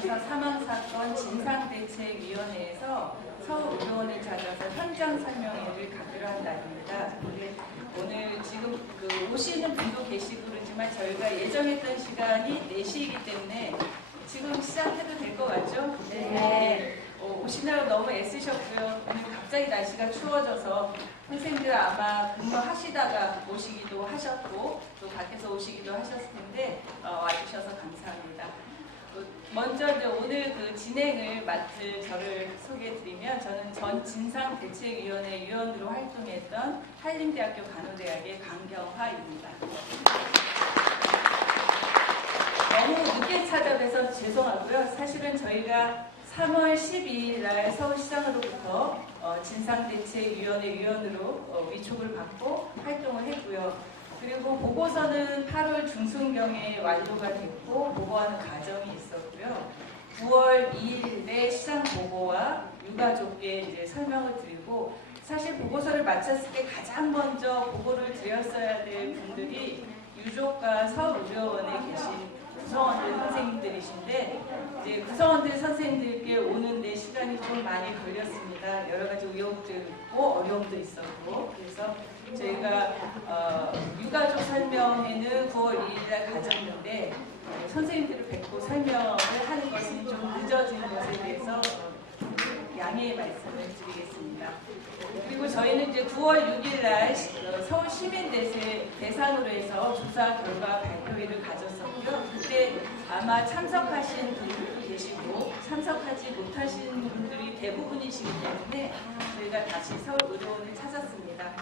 간호사 사망사건 진상대책위원회에서 서울의료원을 찾아서 현장 설명회를 갖기로 한 날입니다. 오늘 지금 오시는 분도 계시고 그러지만 저희가 예정했던 시간이 4시이기 때문에 지금 시작해도 될 것 같죠? 네. 오시느라 너무 애쓰셨고요. 오늘 갑자기 날씨가 추워져서 선생님들 아마 근무하시다가 오시기도 하셨고 또 밖에서 오시기도 하셨을 텐데 와주셔서 감사합니다. 먼저 오늘 진행을 맡을 저를 소개해드리면 저는 전 진상대책위원회 위원으로 활동했던 한림대학교 간호대학의 강경화입니다. 너무 늦게 찾아뵈서 죄송하고요. 사실은 저희가 3월 12일 날 서울시장으로부터 진상대책위원회 위원으로 위촉을 받고 활동을 했고요. 그리고 보고서는 8월 중순경에 완료가 됐고 보고하는 과정이 있었고요. 9월 2일에 시장 보고와 유가족께 이제 설명을 드리고 사실 보고서를 마쳤을 때 가장 먼저 보고를 드렸어야 될 분들이 유족과 서울의료원에 계신 구성원들 선생님들이신데 이제 구성원들 선생님들께 오는데 시간이 좀 많이 걸렸습니다. 여러 가지 우여곡절이 있고 어려움도 있었고 그래서 저희가 유가족 설명회는 9월 2일날 가졌는데 선생님들을 뵙고 설명을 하는 것이 좀 늦어진 것에 대해서 양해의 말씀을 드리겠습니다. 그리고 저희는 이제 9월 6일날 서울 시민 대상으로 해서 조사 결과 발표회를 가졌었고요. 그때 아마 참석하신 분들도 계시고 참석하지 못하신 분들이 대부분이시기 때문에 저희가 다시 서울의료원을 찾았습니다.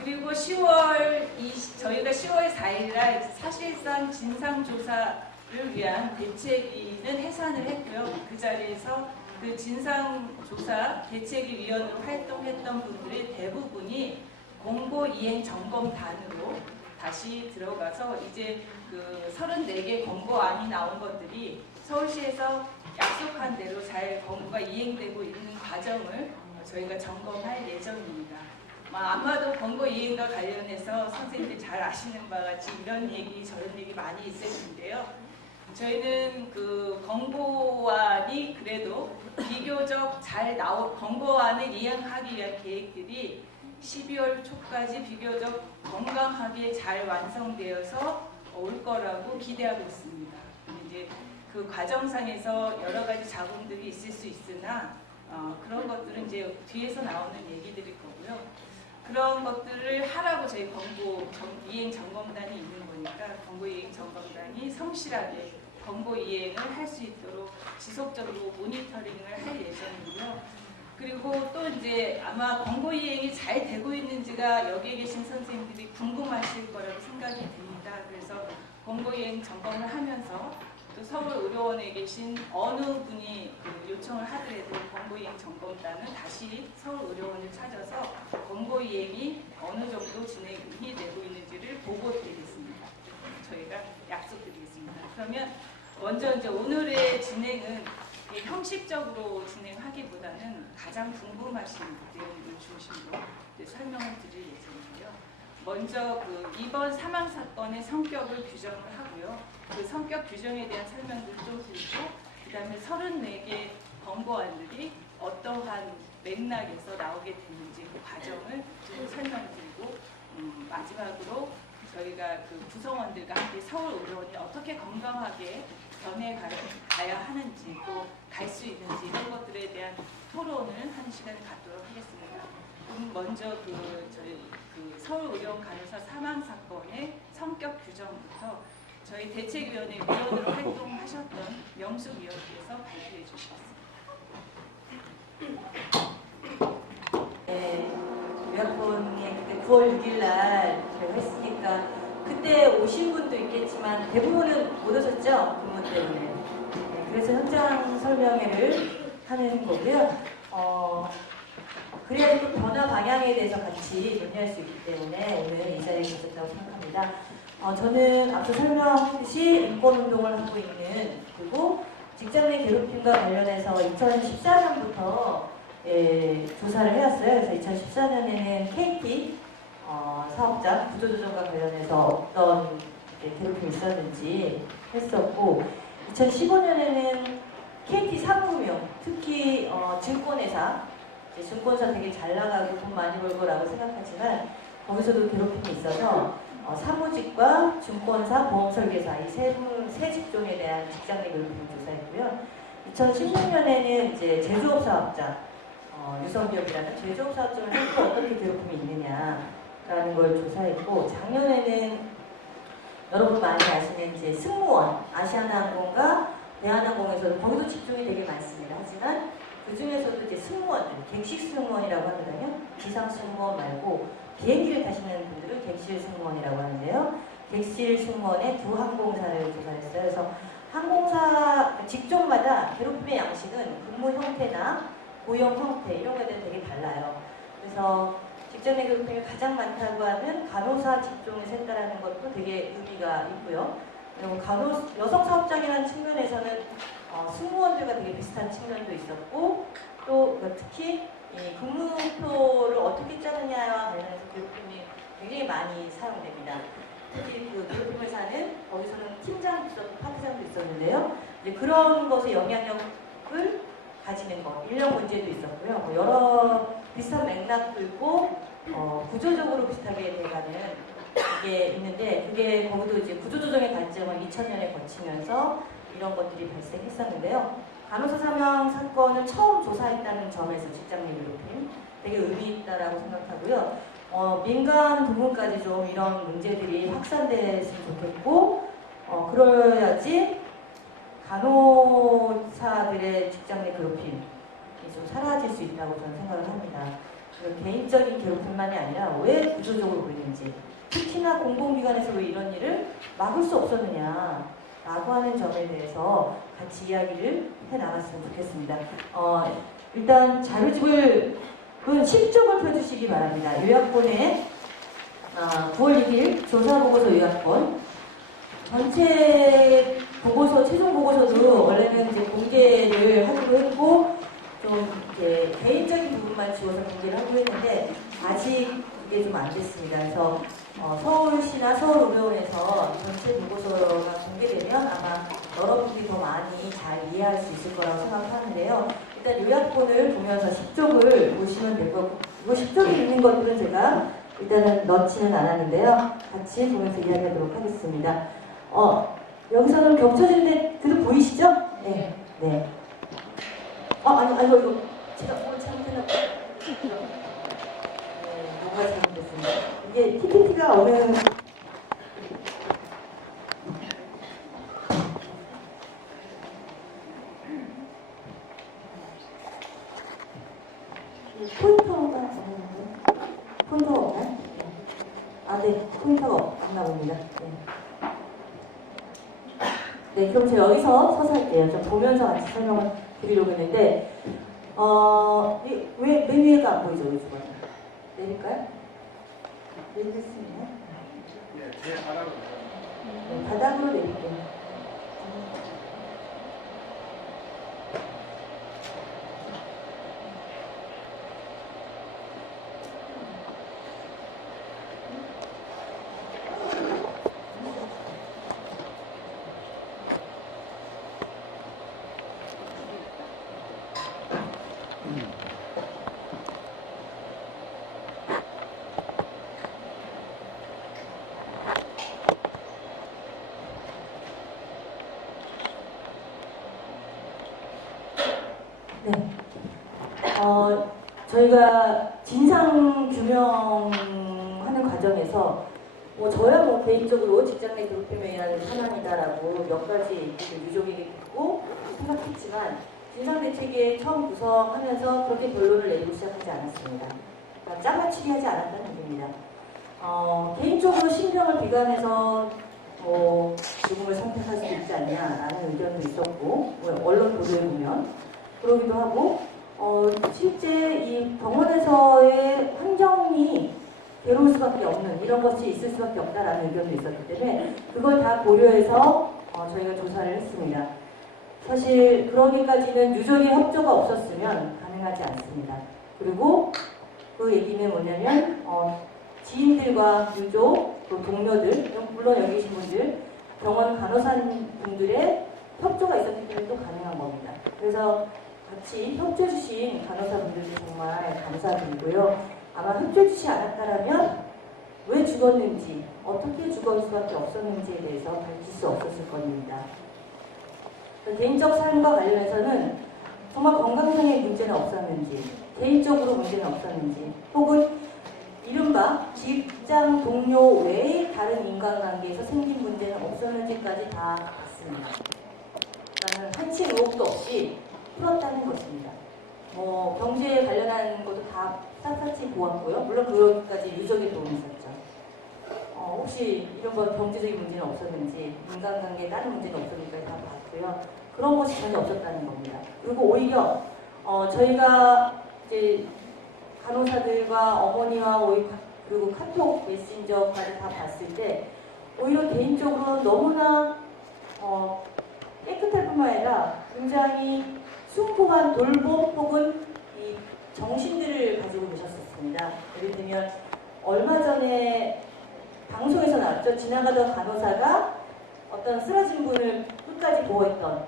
그리고 저희가 10월 4일날 사실상 진상조사를 위한 대책위는 해산을 했고요. 그 자리에서 그 진상조사 대책위 위원으로 활동했던 분들의 대부분이 공고이행점검단으로 다시 들어가서 이제 34개 권고안이 나온 것들이 서울시에서 약속한 대로 잘 권고가 이행되고 있는 과정을 저희가 점검할 예정입니다. 아마도 권고 이행과 관련해서 선생님들이 잘 아시는 바와 같이 이런 얘기 저런 얘기 많이 있을 텐데요. 저희는 권고안이 그래도 비교적 권고안을 이행하기 위한 계획들이 12월 초까지 비교적 건강하게 잘 완성되어서 올 거라고 기대하고 있습니다. 이제 그 과정상에서 여러 가지 자금들이 있을 수 있으나 그런 것들은 이제 뒤에서 나오는 얘기들일 거고요. 그런 것들을 하라고 저희 권고 이행 점검단이 있는 거니까 권고 이행 점검단이 성실하게 권고 이행을 할 수 있도록 지속적으로 모니터링을 할 예정이고요. 그리고 또 이제 아마 권고 이행이 잘 되고 있는지가 여기에 계신 선생님들이 궁금하실 거라고 생각이 듭니다. 그래서 권고 이행 점검을 하면서 또 서울의료원에 계신 어느 분이 요청을 하더라도 권고이행 점검단은 다시 서울의료원을 찾아서 권고이행이 어느 정도 진행이 되고 있는지를 보고 드리겠습니다. 저희가 약속드리겠습니다. 그러면 먼저 이제 오늘의 진행은 형식적으로 진행하기보다는 가장 궁금하신 내용을 중심으로 설명을 드릴 예정이고요. 먼저 이번 사망 사건의 성격을 규정을 하고요. 그 성격 규정에 대한 설명들을 좀 드리고 그 다음에 34개 권고안들이 어떠한 맥락에서 나오게 됐는지 그 과정을 좀 설명드리고 마지막으로 저희가 구성원들과 함께 서울의료원이 어떻게 건강하게 변해가야 하는지 또 갈 수 있는지 이런 것들에 대한 토론을 하는 시간을 갖도록 하겠습니다. 먼저 저희 서울의료원 간호사 사망 사건의 성격 규정부터 저희 대책위원회 위원으로 활동하셨던 명숙 위원께서 발표해 주시겠습니다. 네, 요약본에 그때 9월 6일 날 저희가 했으니까 그때 오신 분도 있겠지만 대부분은 못 오셨죠? 근무 때문에. 네, 그래서 현장 설명회를 하는 거고요. 그래야 또 변화 방향에 대해서 같이 논의할 수 있기 때문에 오늘 이 자리에 계셨다고 생각합니다. 저는 앞서 설명했듯이 인권운동을 하고 있는 그리고 직장 내 괴롭힘과 관련해서 2014년부터 조사를 해왔어요. 그래서 2014년에는 KT 사업자 구조조정과 관련해서 어떤 괴롭힘이 있었는지 했었고 2015년에는 KT 사무용, 특히 증권회사, 이제 증권사 되게 잘 나가고 돈 많이 벌 거라고 생각하지만 거기서도 괴롭힘이 있어서 사무직과 증권사, 보험설계사 이 세 직종에 대한 직장 내 괴롭힘을 조사했고요. 2016년에는 이제 제조업 사업자, 유성기업이라는 제조업 사업자를 또 어떻게 괴롭힘이 있느냐라는 걸 조사했고, 작년에는 여러분 많이 아시는 이제 승무원, 아시아나항공과 대한항공에서도 거기도 직종이 되게 많습니다. 하지만 그 중에서도 이제 승무원들, 객식 승무원이라고 하거든요. 지상 승무원 말고 비행기를 타시는 분들을 객실 승무원이라고 하는데요. 객실 승무원의 두 항공사를 조사했어요. 그래서 항공사 직종마다 괴롭힘의 양식은 근무 형태나 고용 형태 이런 거에 대해 되게 달라요. 그래서 직장 내 괴롭힘이 가장 많다고 하면 간호사 직종에서 했다라는 것도 되게 의미가 있고요. 그리고 여성 사업장이라는 측면에서는 승무원들과 되게 비슷한 측면도 있었고, 또 특히 이 근무표를 어떻게 짜느냐와 관련해서 괴롭힘이 굉장히 많이 사용됩니다. 특히 그 괴롭힘을 사는 거기서는 팀장도 있었고 파트장도 있었는데요. 이제 그런 것에 영향력을 가지는 것, 인력 문제도 있었고요. 뭐 여러 비슷한 맥락도 있고 구조적으로 비슷하게 돼가는 게 있는데, 그게 거기도 이제 구조조정의 관점을 2000년에 거치면서 이런 것들이 발생했었는데요. 간호사 사망 사건을 처음 조사했다는 점에서 직장 내 괴롭힘 되게 의미 있다라고 생각하고요. 민간 부문까지 좀 이런 문제들이 확산됐으면 좋겠고, 그래야지 간호사들의 직장 내 괴롭힘이 좀 사라질 수 있다고 저는 생각을 합니다. 개인적인 괴롭힘만이 아니라 왜 구조적으로 그랬는지, 특히나 공공기관에서 왜 이런 일을 막을 수 없었느냐 라고 하는 점에 대해서 같이 이야기를 해나갔으면 좋겠습니다. 일단 자료집을 10쪽을 펴주시기 바랍니다. 요약본에 9월 2일 조사보고서 요약본, 전체 보고서, 최종 보고서도 원래는 이제 공개를 하기로 했고, 좀 이제 개인적인 부분만 지워서 공개를 하기로 했는데 아직 그게 좀 안 됐습니다. 그래서 서울시나 서울의료원에서 전체 보고서가 공개되면 아마 여러분들이 더 많이 잘 이해할 수 있을 거라고 생각하는데요. 일단 요약본을 보면서 10쪽을 보시면 될 거고, 이거 10쪽이 있는 것들은 제가 일단은 넣지는 않았는데요. 같이 보면서 이야기하도록 하겠습니다. 여기서는 겹쳐지는데 그래도 보이시죠? 네. 네. 아니, 이거 제가 뭘 잘못했나 봐요. 뭐가 잘못됐습니다. 이게 PPT가 오면 포인터가 없나요? 포인터가 없나요? 네, 포인터가 없나 봅니다. 네, 그럼 제가 여기서 서서 할게요. 좀 보면서 같이 설명을 드리려고 했는데, 왜 맨 위에가 안 보이죠, 우리 주변에? 내릴까요? 내리겠습니다. 네, 제 바닥으로. 네, 바닥으로 내릴게요. 네. 저희가 진상 규명하는 과정에서 저야 개인적으로 직장 내 괴롭힘에 의한 사망이다라고 몇 가지 유족에게 듣고 생각했지만, 진상대책에 처음 구성하면서 그렇게 결론을 내리고 시작하지 않았습니다. 그러니까 짜맞추기 하지 않았다는 얘기입니다. 개인적으로 신병을 비관해서 죽음을 선택할 수도 있지 않냐라는 의견도 있었고, 언론 보도에 보면 그러기도 하고, 실제 이 병원에서의 환경이 괴로울 수밖에 없는, 이런 것이 있을 수밖에 없다라는 의견도 있었기 때문에 그걸 다 고려해서 저희가 조사를 했습니다. 사실 그러기까지는 유족의 협조가 없었으면 가능하지 않습니다. 그리고 그 얘기는 뭐냐면 지인들과 유족, 또 동료들, 물론 여기 계신 분들, 병원 간호사분들의 협조가 있었기 때문에 또 가능한 겁니다. 그래서 같이 협조해 주신 간호사분들도 정말 감사드리고요. 아마 협조해 주지 않았다면 왜 죽었는지, 어떻게 죽을 수밖에 없었는지에 대해서 밝힐 수 없었을 겁니다. 개인적 삶과 관련해서는 정말 건강상의 문제는 없었는지, 개인적으로 문제는 없었는지, 혹은 이른바 직장 동료 외의 다른 인간관계에서 생긴 문제는 없었는지까지 다 봤습니다. 그러니까 한치 의혹도 없이 풀었다는 것입니다. 뭐 경제에 관련한 것도 다 샅샅이 보았고요. 물론 그것까지 유족의 도움이 있었죠. 혹시 이런 건 경제적인 문제는 없었는지, 인간관계에 다른 문제는 없었는지까지 다 봤고요. 그런 것이 전혀 없었다는 겁니다. 그리고 오히려 저희가 이제 간호사들과 어머니와 그리고 카톡 메신저까지 다 봤을 때 오히려 개인적으로 너무나 깨끗할 뿐만 아니라 굉장히 숭고한 돌봄 혹은 이 정신들을 가지고 계셨었습니다. 예를 들면 얼마 전에 방송에서 나왔죠. 지나가던 간호사가 어떤 쓰러진 분을 끝까지 보호했던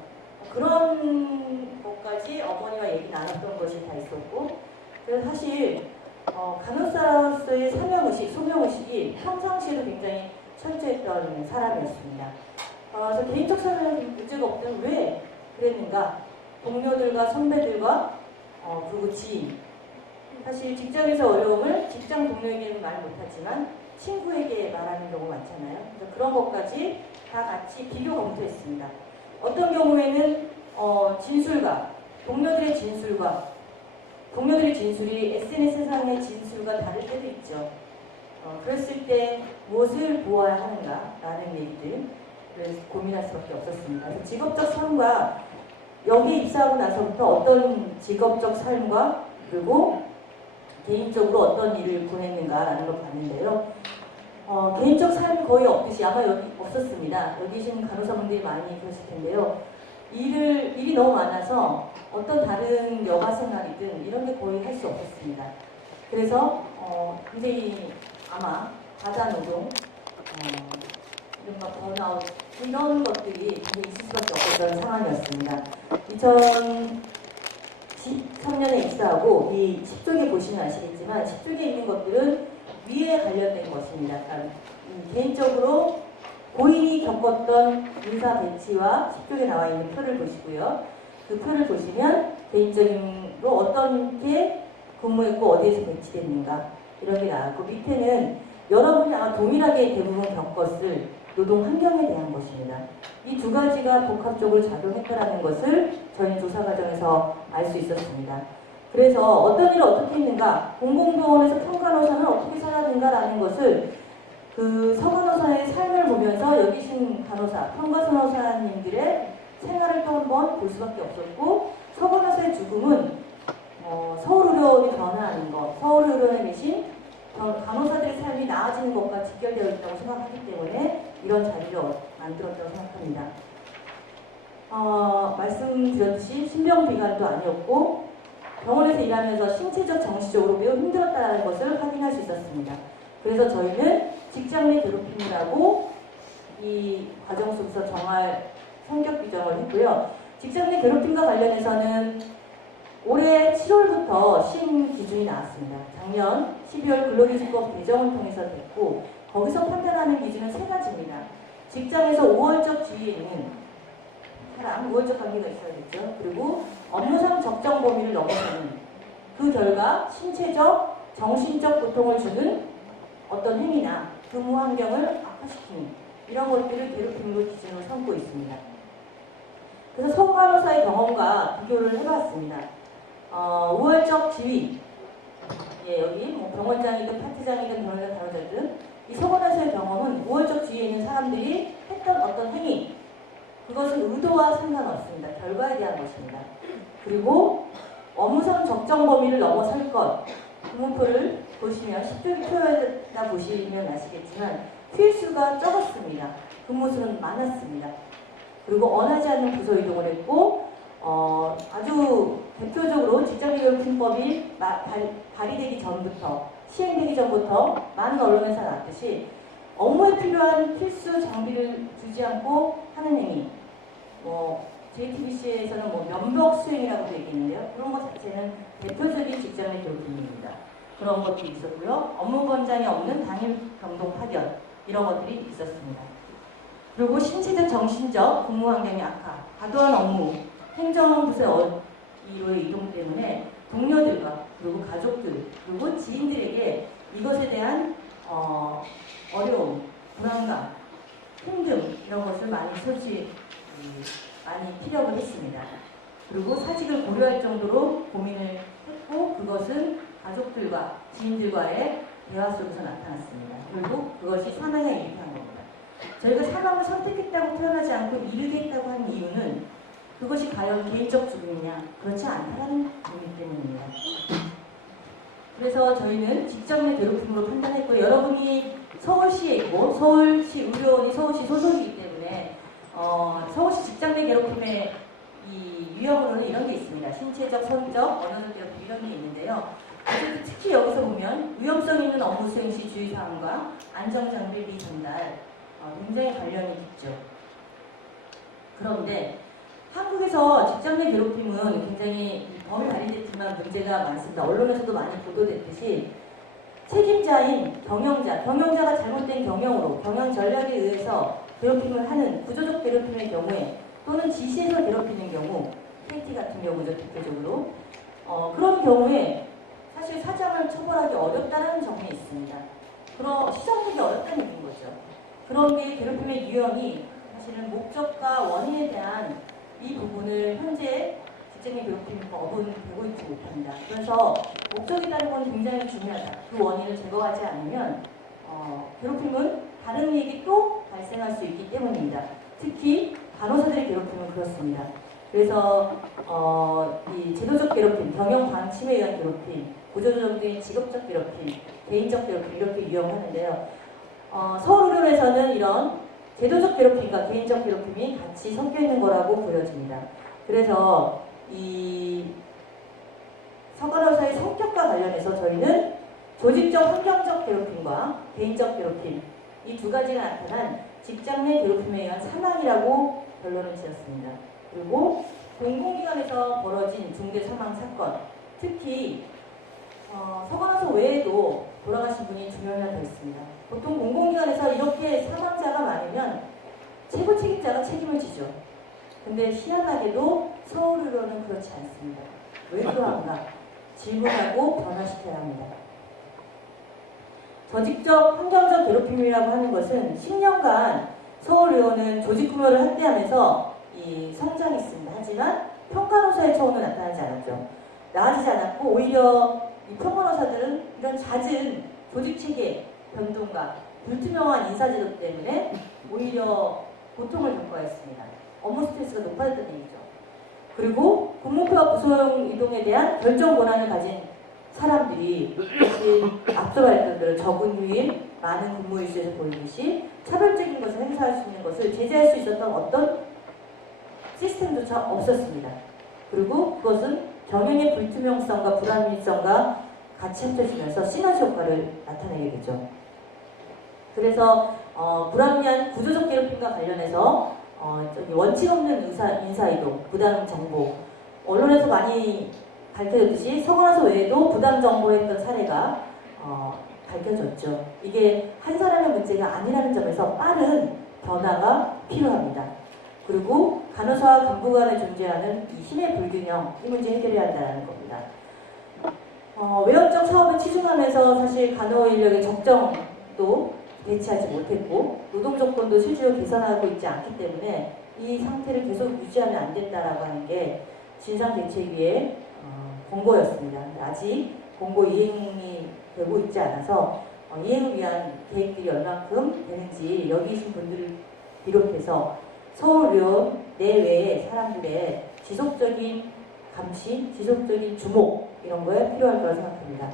그런 것까지 어머니와 얘기 나눴던 것이 다 있었고, 그래서 사실 간호사로서의 사명의식, 소명의식이 평상시에도 굉장히 철저했던 사람이었습니다. 그래서 개인적 삶에 문제가 없다면 왜 그랬는가? 동료들과 선배들과 그리고 지인, 사실 직장에서 어려움을 직장 동료에게는 말 못하지만 친구에게 말하는 경우가 많잖아요. 그래서 그런 것까지 다 같이 비교 검토했습니다. 어떤 경우에는 진술과 동료들의 진술이 SNS 세상의 진술과 다를 때도 있죠. 그랬을 때 무엇을 보아야 하는가라는 얘기들 고민할 수밖에 없었습니다. 그래서 직업적 삶과 여기 입사하고 나서부터 어떤 직업적 삶과 그리고 개인적으로 어떤 일을 보냈는가라는 걸 봤는데요. 개인적 삶이 거의 없듯이 아마 여기 없었습니다. 여기 계신 간호사분들이 많이 그러실 텐데요. 일이 너무 많아서 어떤 다른 여가 생활이든 이런 게 거의 할 수 없었습니다. 그래서 굉장히 아마 과다노동, 이른바 번아웃 이런 것들이 굉장히 있을 수밖에 없었던 상황이었습니다. 2013년에 입사하고 이 10쪽에 보시면 아시겠지만 10쪽에 있는 것들은 위에 관련된 것입니다. 그러니까 개인적으로 고인이 겪었던 인사 배치와 10쪽에 나와 있는 표를 보시고요. 그 표를 보시면 개인적으로 어떻게 근무했고 어디에서 배치됐는가 이런 게 나왔고, 밑에는 여러분이 아마 동일하게 대부분 겪었을 노동 환경에 대한 것입니다. 이 두 가지가 복합적으로 작용했다는 것을 저희 조사 과정에서 알 수 있었습니다. 그래서 어떤 일을 어떻게 했는가, 공공병원에서 평간호사는 어떻게 살았는가라는 것을 그 서간호사의 삶을 보면서 여기 계신 간호사, 평간호사님들의 생활을 또 한번 볼 수밖에 없었고, 서간호사의 죽음은 서울의료원이 변화하는 것, 서울의료원에 계신 간호사들의 삶이 나아지는 것과 직결되어 있다고 생각하기 때문에 이런 자리를 만들었다고 생각합니다. 말씀드렸듯이 신병비관도 아니었고 병원에서 일하면서 신체적, 정신적으로 매우 힘들었다는 것을 확인할 수 있었습니다. 그래서 저희는 직장 내 괴롭힘이라고 이 과정 속에서 정말 성격 규정을 했고요. 직장 내 괴롭힘과 관련해서는 올해 7월부터 신기준이 나왔습니다. 작년 12월 근로기준법 개정을 통해서 됐고, 거기서 판단하는 기준은 세 가지입니다. 직장에서 우월적 지위에 있는 사람, 우월적 관계가 있어야겠죠. 그리고 업무상 적정 범위를 넘어서는, 그 결과 신체적, 정신적 고통을 주는 어떤 행위나 근무 환경을 악화시키는 이런 것들을 괴롭힘으로 기준으로 삼고 있습니다. 그래서 서간호사의 경험과 비교를 해봤습니다. 우월적 지위, 여기 뭐 병원장이든 파트장이든 변호사 간호사든 이 서간호사의 경험은 우월적 지위에 있는 사람들이 했던 어떤 행위, 그것은 의도와 상관없습니다. 결과에 대한 것입니다. 그리고 업무상 적정 범위를 넘어설 것, 근무표를 보시면 10조 표에다 보시면 아시겠지만 필수가 적었습니다. 근무수는 많았습니다. 그리고 원하지 않는 부서 이동을 했고, 아주 대표적으로 직장개혁팀법이 발의되기 전부터, 시행되기 전부터 많은 언론에서 나왔듯이 업무에 필요한 필수 장비를 주지 않고 하는 행위, JTBC에서는 면벽 수행이라고도 얘기했는데요. 그런 것 자체는 대표적인 직장 내 괴롭힘입니다. 그런 것들이 있었고요. 업무 권장이 없는 당일 병동 파견 이런 것들이 있었습니다. 그리고 신체적, 정신적 근무 환경의 악화, 과도한 업무, 행정부서의 이동 때문에 동료들과 그리고 가족들 그리고 지인들에게 이것에 대한 어려움, 불안감, 힘듦 이런 것을 많이 많이 피력을 했습니다. 그리고 사직을 고려할 정도로 고민을 했고 그것은 가족들과 지인들과의 대화 속에서 나타났습니다. 그리고 그것이 사망에 이르게 한 겁니다. 저희가 사망을 선택했다고 표현하지 않고 이르게 했다고 하는 이유는 그것이 과연 개인적 죽음이냐 그렇지 않다는 이유 때문입니다. 그래서 저희는 직장 내 괴롭힘으로 판단했고요. 여러분이 서울시에 있고 서울시 의료원이 서울시 소속이기 때문에 서울시 직장 내 괴롭힘의 이 유형으로는 이런 게 있습니다. 신체적, 성적, 언어적 괴롭힘 이런 게 있는데요. 특히 여기서 보면 위험성 있는 업무 수행 시 주의사항과 안전장비 미전달 굉장히 관련이 있죠. 그런데 한국에서 직장 내 괴롭힘은 굉장히 범위 발휘됐지만 문제가 많습니다. 언론에서도 많이 보도됐듯이 책임자인 경영자가 잘못된 경영으로 경영 전략에 의해서 괴롭힘을 하는 구조적 괴롭힘의 경우에 또는 지시해서 괴롭히는 경우 KT 같은 경우죠 대표적으로 그런 경우에 사실 사장을 처벌하기 어렵다는 점이 있습니다. 그럼 시정되기 어렵다는 얘기인 거죠. 그런 게 괴롭힘의 유형이 사실은 목적과 원인에 대한 이 부분을 현재 직장의 괴롭힘이 어분되고 있지 못합니다. 그래서 목적이 다른 건 굉장히 중요하다. 그 원인을 제거하지 않으면 괴롭힘은 다른 일이 또 발생할 수 있기 때문입니다. 특히 간호사들의 괴롭힘은 그렇습니다. 그래서 이 제도적 괴롭힘, 경영 방침에 의한 괴롭힘, 구조조정된 직업적 괴롭힘, 개인적 괴롭힘 이렇게 유형하는데요. 서울의료원에서는 이런 제도적 괴롭힘과 개인적 괴롭힘이 같이 섞여 있는 거라고 보여집니다. 그래서 이 서간호사의 성격과 관련해서 저희는 조직적 환경적 괴롭힘과 개인적 괴롭힘 이 두 가지가 나타난 직장 내 괴롭힘에 의한 사망이라고 결론을 지었습니다. 그리고 공공기관에서 벌어진 중대 사망 사건, 특히 서간호사 외에도 돌아가신 분이 두 명이나 더 있습니다. 보통 공공기관에서 이렇게 사망자가 많으면 최고 책임자가 책임을 지죠. 근데 희한하게도 서울의료는 그렇지 않습니다. 왜 그러한가? 질문하고 변화시켜야 합니다. 조직적 환경적 괴롭힘이라고 하는 것은 10년간 서울의료는 조직구조를 확대하면서 이 성장했습니다. 하지만 평간호사의 처우는 나타나지 않았죠. 나아지지 않았고 오히려 이 평간호사들은 이런 잦은 조직체계 변동과 불투명한 인사제도 때문에 오히려 고통을 겪어야 했습니다. 업무 스트레스가 높아졌다는 얘기죠. 그리고 근무표와 부서용 이동에 대한 결정 권한을 가진 사람들이 앞서 말했던 대로 적은 휴일, 많은 근무 일수에서 보이듯이 차별적인 것을 행사할 수 있는 것을 제재할 수 있었던 어떤 시스템조차 없었습니다. 그리고 그것은 경영의 불투명성과 불합리성과 같이 합쳐지면서 시너지 효과를 나타내게 되죠. 그래서 불합리한 구조적 괴롭힘과 관련해서 원칙 없는 인사이동, 부당 정보, 언론에서 많이 밝혀졌듯이 서간호사 외에도 부당 정보했던 사례가 밝혀졌죠. 이게 한 사람의 문제가 아니라는 점에서 빠른 변화가 필요합니다. 그리고 간호사와 간부 간에 존재하는 이 힘의 불균형, 이 문제 해결해야 한다는 겁니다. 외연적 사업에 치중하면서 사실 간호 인력의 적정도 배치하지 못했고 노동 조건도 실제로 개선하고 있지 않기 때문에 이 상태를 계속 유지하면 안 된다라고 하는 게 진상대책위의 공고였습니다. 아직 공고 이행이 되고 있지 않아서 이행을 위한 계획들이 얼마큼 되는지 여기 계신 분들을 비롯해서 서울의료 내외의 사람들의 지속적인 감시, 지속적인 주목 이런 거에 필요할 거라고 생각합니다.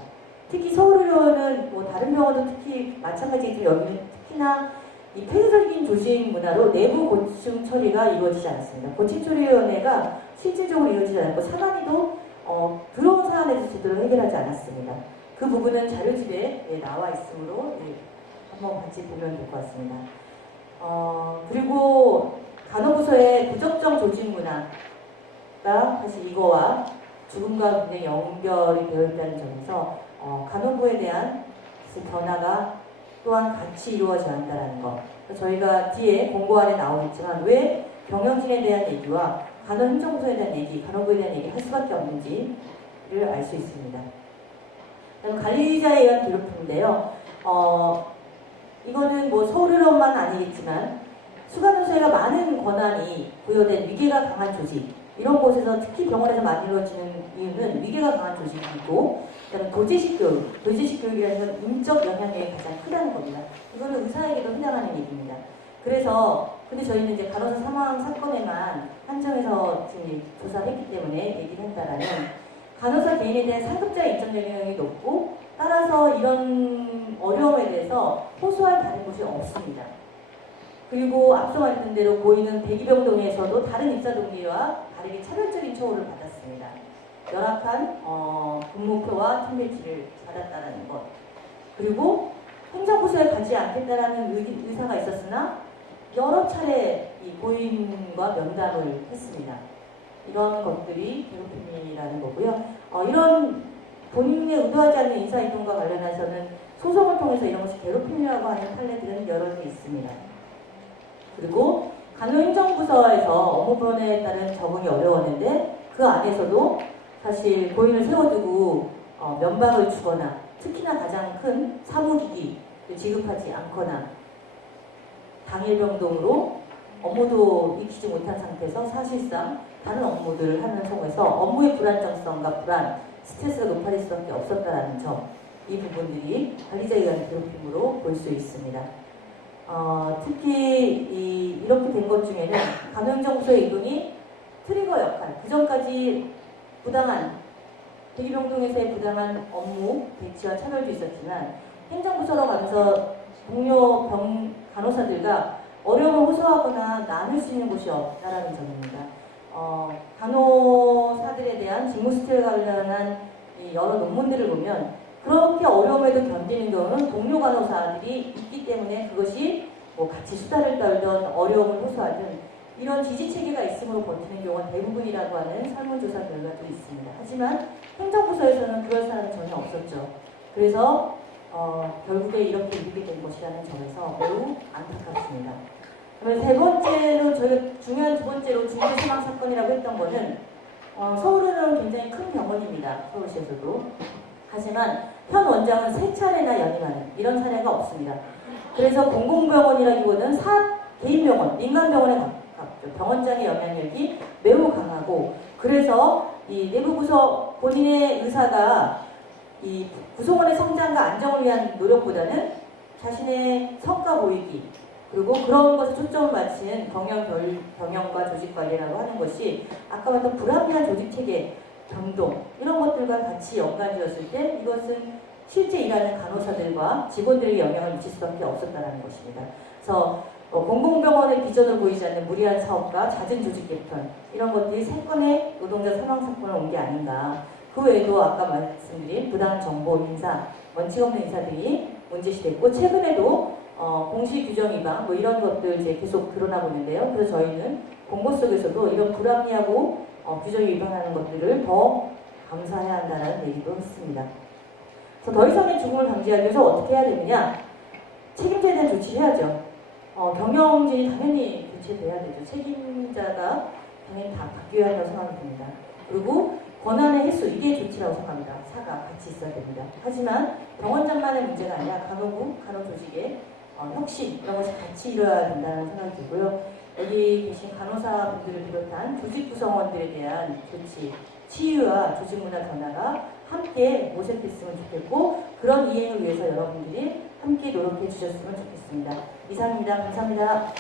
특히 서울의료는 뭐 다른 병원도 특히 마찬가지지만 여기는 특히나 이 폐쇄적인 조직 문화로 내부 고충 처리가 이루어지지 않았습니다. 고충처리위원회가 실질적으로 이루어지지 않았고 사만이도 들어온 사안에서 제대로 해결하지 않았습니다. 그 부분은 자료집에 나와 있으므로 한번 같이 보면 될 것 같습니다. 그리고 간호부서의 부적절 특정 조직 문화가 사실 이거와 죽음과 굉장히 연결이 되어 있다는 점에서 간호부에 대한 변화가 또한 같이 이루어져야 한다는 것. 저희가 뒤에 공고안에 나오겠지만 왜 경영진에 대한 얘기와 간호행정부서에 대한 얘기, 간호부에 대한 얘기 할 수밖에 없는지를 알 수 있습니다. 관리자에 의한 괴롭힘인데요. 이거는 뭐 서울의료만 아니겠지만 수간호사가 많은 권한이 부여된 위계가 강한 조직, 이런 곳에서 특히 병원에서 많이 이루어지는 이유는 위계가 강한 조직이고, 그다음에 도제식 교육이라는 건 인적 영향력이 가장 크다는 겁니다. 이거는 의사에게도 해당하는 얘기입니다. 그래서 근데 저희는 이제 간호사 사망 사건에만 한정해서 지금 조사를 했기 때문에 얘기를 한다라는, 간호사 개인에 대한 상급자의 인적 영향력이 높고 따라서 이런 어려움에 대해서 호소할 다른 곳이 없습니다. 그리고 앞서 말했던 대로 고인은 대기병동에서도 다른 입사 동기와 다르게 차별적인 처우를 받았습니다. 열악한 근무표와 팀배지를 받았다는 것. 그리고 행정부서에 가지 않겠다라는 의사가 있었으나 여러 차례 이 고인과 면담을 했습니다. 이런 것들이 괴롭힘이라는 거고요. 이런 본인의 의도하지 않는 인사이동과 관련해서는 소송을 통해서 이런 것이 괴롭힘이라고 하는 판례들은 여러 개 있습니다. 그리고 간호행정부서에서 업무분야에 따른 적응이 어려웠는데 그 안에서도 사실 고인을 세워두고 면박을 주거나 특히나 가장 큰 사무기기 지급하지 않거나 당일병동으로 업무도 익히지 못한 상태에서 사실상 다른 업무들을 하는 속에서 업무의 불안정성과 불안, 스트레스가 높아질 수밖에 없었다는 점, 이 부분들이 관리자에 의한 괴롭힘으로 볼 수 있습니다. 특히 이렇게 된 것 중에는 간호행정부서의 이동이 트리거 역할, 그전까지 부당한 대기병동에서의 부당한 업무 배치와 차별도 있었지만 행정부서로 가면서 동료 간호사들과 어려움을 호소하거나 나눌 수 있는 곳이 없다라는 점입니다. 간호사들에 대한 직무 스타일과 관련한 여러 논문들을 보면 그렇게 어려움에도 견디는 경우는 동료 간호사들이 있기 때문에 그것이 뭐 같이 수다를 떨던 어려움을 호소하든 이런 지지체계가 있으므로 버티는 경우가 대부분이라고 하는 설문조사 결과도 있습니다. 하지만 행정부서에서는 그럴 사람이 전혀 없었죠. 그래서 결국에 이렇게 이르게 된 것이라는 점에서 매우 안타깝습니다. 그러면 세 번째로 저희가 중요한 두 번째로 중대 사망 사건이라고 했던 거는 서울은 굉장히 큰 병원입니다. 서울시에서도. 하지만 현 원장은 3차례나 연임하는 이런 사례가 없습니다. 그래서 공공병원이라기보다는 개인병원, 민간병원에 가깝죠. 병원장의 영향력이 매우 강하고, 그래서 이 내부 부서 본인의 의사가 이 구성원의 성장과 안정을 위한 노력보다는 자신의 성과 보이기, 그리고 그런 것에 초점을 맞추는 경영과 조직 관리라고 하는 것이 아까 말했던 불합리한 조직 체계, 변동 이런 것들과 같이 연관되었을 때 이것은 실제 일하는 간호사들과 직원들에게 영향을 미칠 수밖에 없었다는 것입니다. 그래서 공공병원의 비전을 보이지 않는 무리한 사업과 잦은 조직 개편 이런 것들이 3건의 노동자 사망 사건을 온 게 아닌가. 그 외에도 아까 말씀드린 부당 정보 인사, 원칙 없는 인사들이 문제시됐고 최근에도 공시 규정 위반 뭐 이런 것들 이제 계속 드러나고 있는데요. 그래서 저희는 공고 속에서도 이런 불합리하고 규정에 위반하는 것들을 더 감사해야 한다는 얘기도 했습니다. 그래서 더 이상의 죽음을 방지하기 위해서 어떻게 해야 되느냐? 책임자에 대한 조치를 해야죠. 경영진이 당연히 교체돼야 되죠. 책임자가 당연히 다 바뀌어야 한다고 생각이 듭니다. 그리고 권한의 횟수, 이게 조치라고 생각합니다. 사가 같이 있어야 됩니다. 하지만 병원장만의 문제가 아니라 간호부, 간호조직의 혁신 이런 것이 같이 이루어야 된다는 생각이 들고요. 여기 계신 간호사분들을 비롯한 조직 구성원들에 대한 조치, 치유와 조직문화 변화가 함께 모색됐으면 좋겠고 그런 이행을 위해서 여러분들이 함께 노력해 주셨으면 좋겠습니다. 이상입니다. 감사합니다.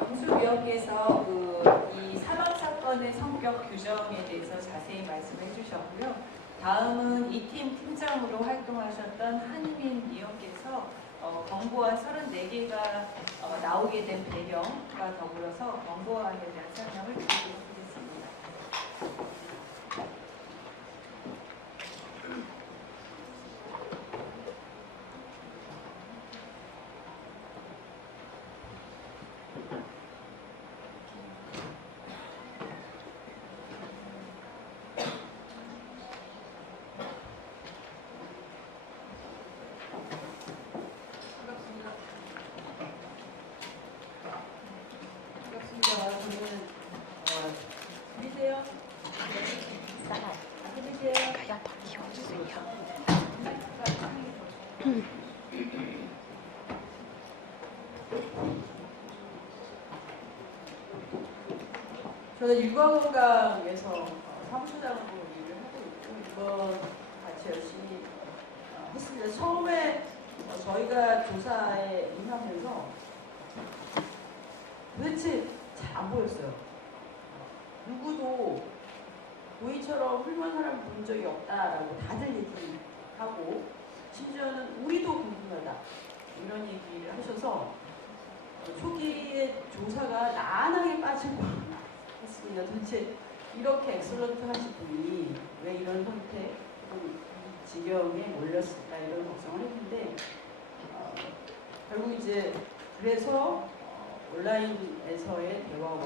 명수위원께서 이 사망사건의 성격 규정에 대해서 자세히 말씀해 주셨고요. 다음은 이 팀 팀장으로 활동하셨던 한희민 위원께서 권고안 34개가 나오게 된 배경과 더불어서 권고안에 대한 설명을 드리도록 하겠습니다. 저는 일과건강에서 사무처장으로 일을 하고 있고 이번 같이 열심히 했습니다. 처음에 저희가 조사에 임하면서 도대체 잘 안 보였어요. 누구도 고이처럼 훌륭한 사람 본 적이 없다라고 다들 얘기하고 심지어는 우리도 궁금하다 이런 얘기를 하셔서 초기에 조사가 나날이 빠지고 했습니다. 도대체 이렇게 엑설런트 하신 분이 왜 이런 선택, 지경에 몰렸을까 이런 걱정을 했는데 결국 이제 그래서 온라인에서의 대화와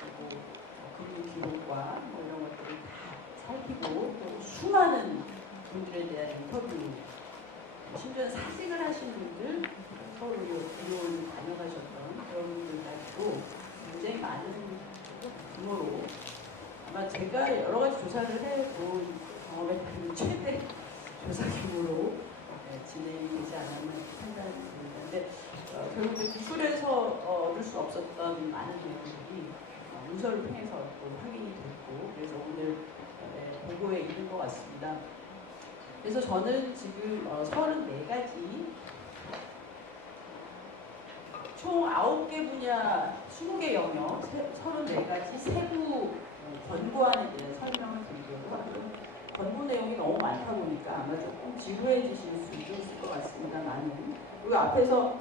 그리고 금융 기록과 뭐 이런 것들을 다 살피고 또 수많은 분들에 대한 인터뷰, 심지어 사직을 하시는 분들, 서울의료원 다녀가셨던 그런 분들까지도 굉장히 많은 규모로 아마 제가 여러 가지 조사를 해본 경험에 따른 최대 조사 규모로 진행이 되지 않았나 생각이 듭니다. 근데 결국 기술에서 얻을 수 없었던 많은 내용들이 문서를 통해서 또 확인이 됐고 그래서 오늘 보고에 있는 것 같습니다. 그래서 저는 지금 34가지 총 9개 분야 20개 영역 34가지 세부 권고안에 대한 설명을 드리려고 하고 권고 내용이 너무 많다 보니까 아마 조금 지루해지실 수도 있을 것 같습니다. 나는 그리고 앞에서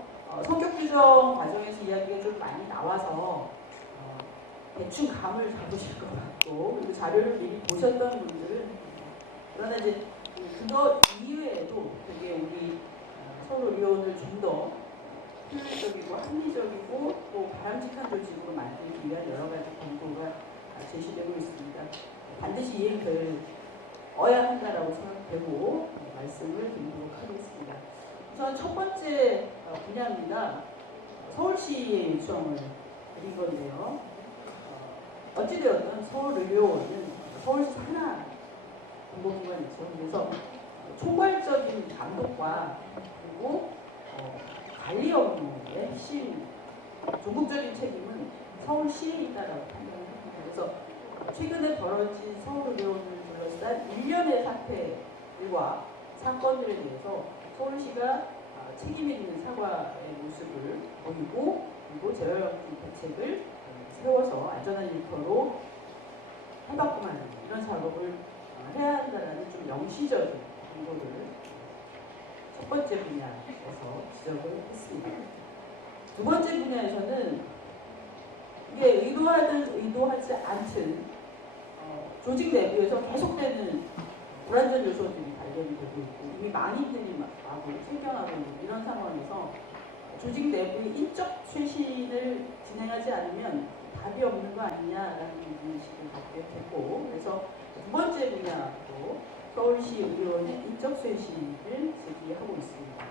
성격 규정 과정에서 이야기가 좀 많이 나와서 대충 감을 잡으실 것 같고 그리고 자료를 미리 보셨던 분들은 그러나 이제 그거 이외에도 되게 우리 서울의료원을 좀 더 효율적이고 합리적이고 또 바람직한 조직으로 만들기 위한 여러 가지 권고가 제시되고 있습니다. 반드시 이행되어야 한다라고 생각되고 말씀을 드리도록 하겠습니다. 우선 첫 번째 분야입니다. 서울시의 요청을 드린 건데요. 어찌되었든 서울의료원은 서울시 산하 공공기관이죠. 그래서 총괄적인 감독과 그리고 관리 업무의 핵심 전국적인 책임은 서울시에 있다라고 판단합니다. 그래서 최근에 벌어진 서울의료원을 둘러싼 일련의 사태와 사건들에 대해서 서울시가 책임 있는 사과의 모습을 보이고 그리고 재활용품 대책을 세워서 안전한 일터로 해바꿈 하는 이런 작업을 해야 한다는 좀 영시적인 공고를 첫 번째 분야에서 지적을 했습니다. 두 번째 분야에서는 이게 의도하든 의도하지 않든 조직 내부에서 계속되는 불안전 요소들이 발견이 되고 있고 이미 많이들이 하고 생겨나고 있는 이런 상황에서 조직 내부의 인적 쇄신을 진행하지 않으면 답이 없는 거 아니냐라는 인식을 갖게 됐고 그래서 두 번째 분야도 서울시 의료원의 인적 쇄신을 제기하고 있습니다.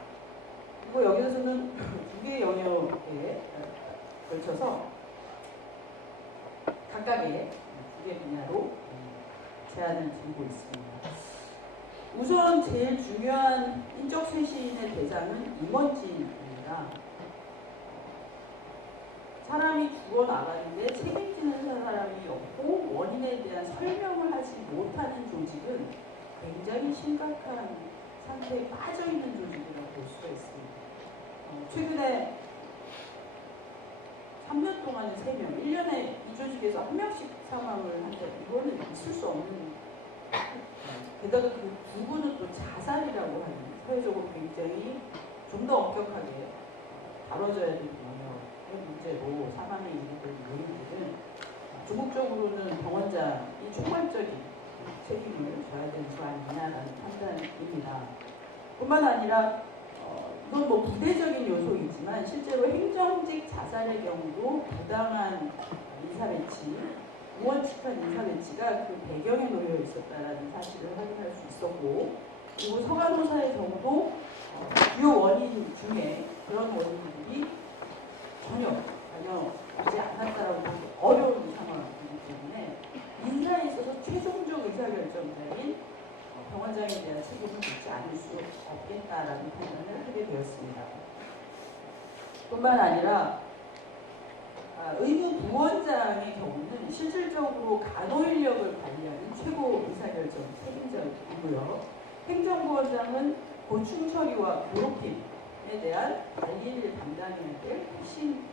그리고 여기서는 두 개의 영역에 걸쳐서 각각의 두 개 분야로 제안을 드리고 있습니다. 우선 제일 중요한 인적 쇄신의 대상은 임원진입니다. 사람이 죽어나가는데 책임지는 사람이 없고 원인에 대한 설명을 하지 못하는 조직은 굉장히 심각한 상태에 빠져있는 조직이라고 볼 수가 있습니다. 최근에 3년 동안에 3명, 1년에 이 조직에서 1명씩 사망을 한다. 이거는 있을 수 없는 게다가 그 두 분은 또 자살이라고 하는 사회적으로 굉장히 좀 더 엄격하게 다뤄져야 되는 영역의 문제로 사망에 이르는 요인들은 조국적으로는 병원장이 총괄적인 책임을 져야 되는 거 아니냐라는 판단입니다. 뿐만 아니라 이건 뭐 부대적인 요소이지만 실제로 행정직 자살의 경우도 부당한 인사배치, 무원칙한 인사배치가 그 배경에 놓여 있었다는 사실을 확인할 수 있었고 그리고 서간호사의 경우도 주요 원인 중에 그런 원인들이 전혀 되지 않았다라고 보기 어려운 상황이기 때문에 인사에 있어서 최종적 의사결정자인 병원장에 대한 책임을 묻지 않을 수 없겠다라는 판단을 하게 되었습니다. 뿐만 아니라 의무 부원장의 경우는 실질적으로 간호 인력을 관리하는 최고 의사결정 책임자이고요. 행정부원장은 고충 처리와 괴롭힘에 대한 관리를 담당해야 될 핵심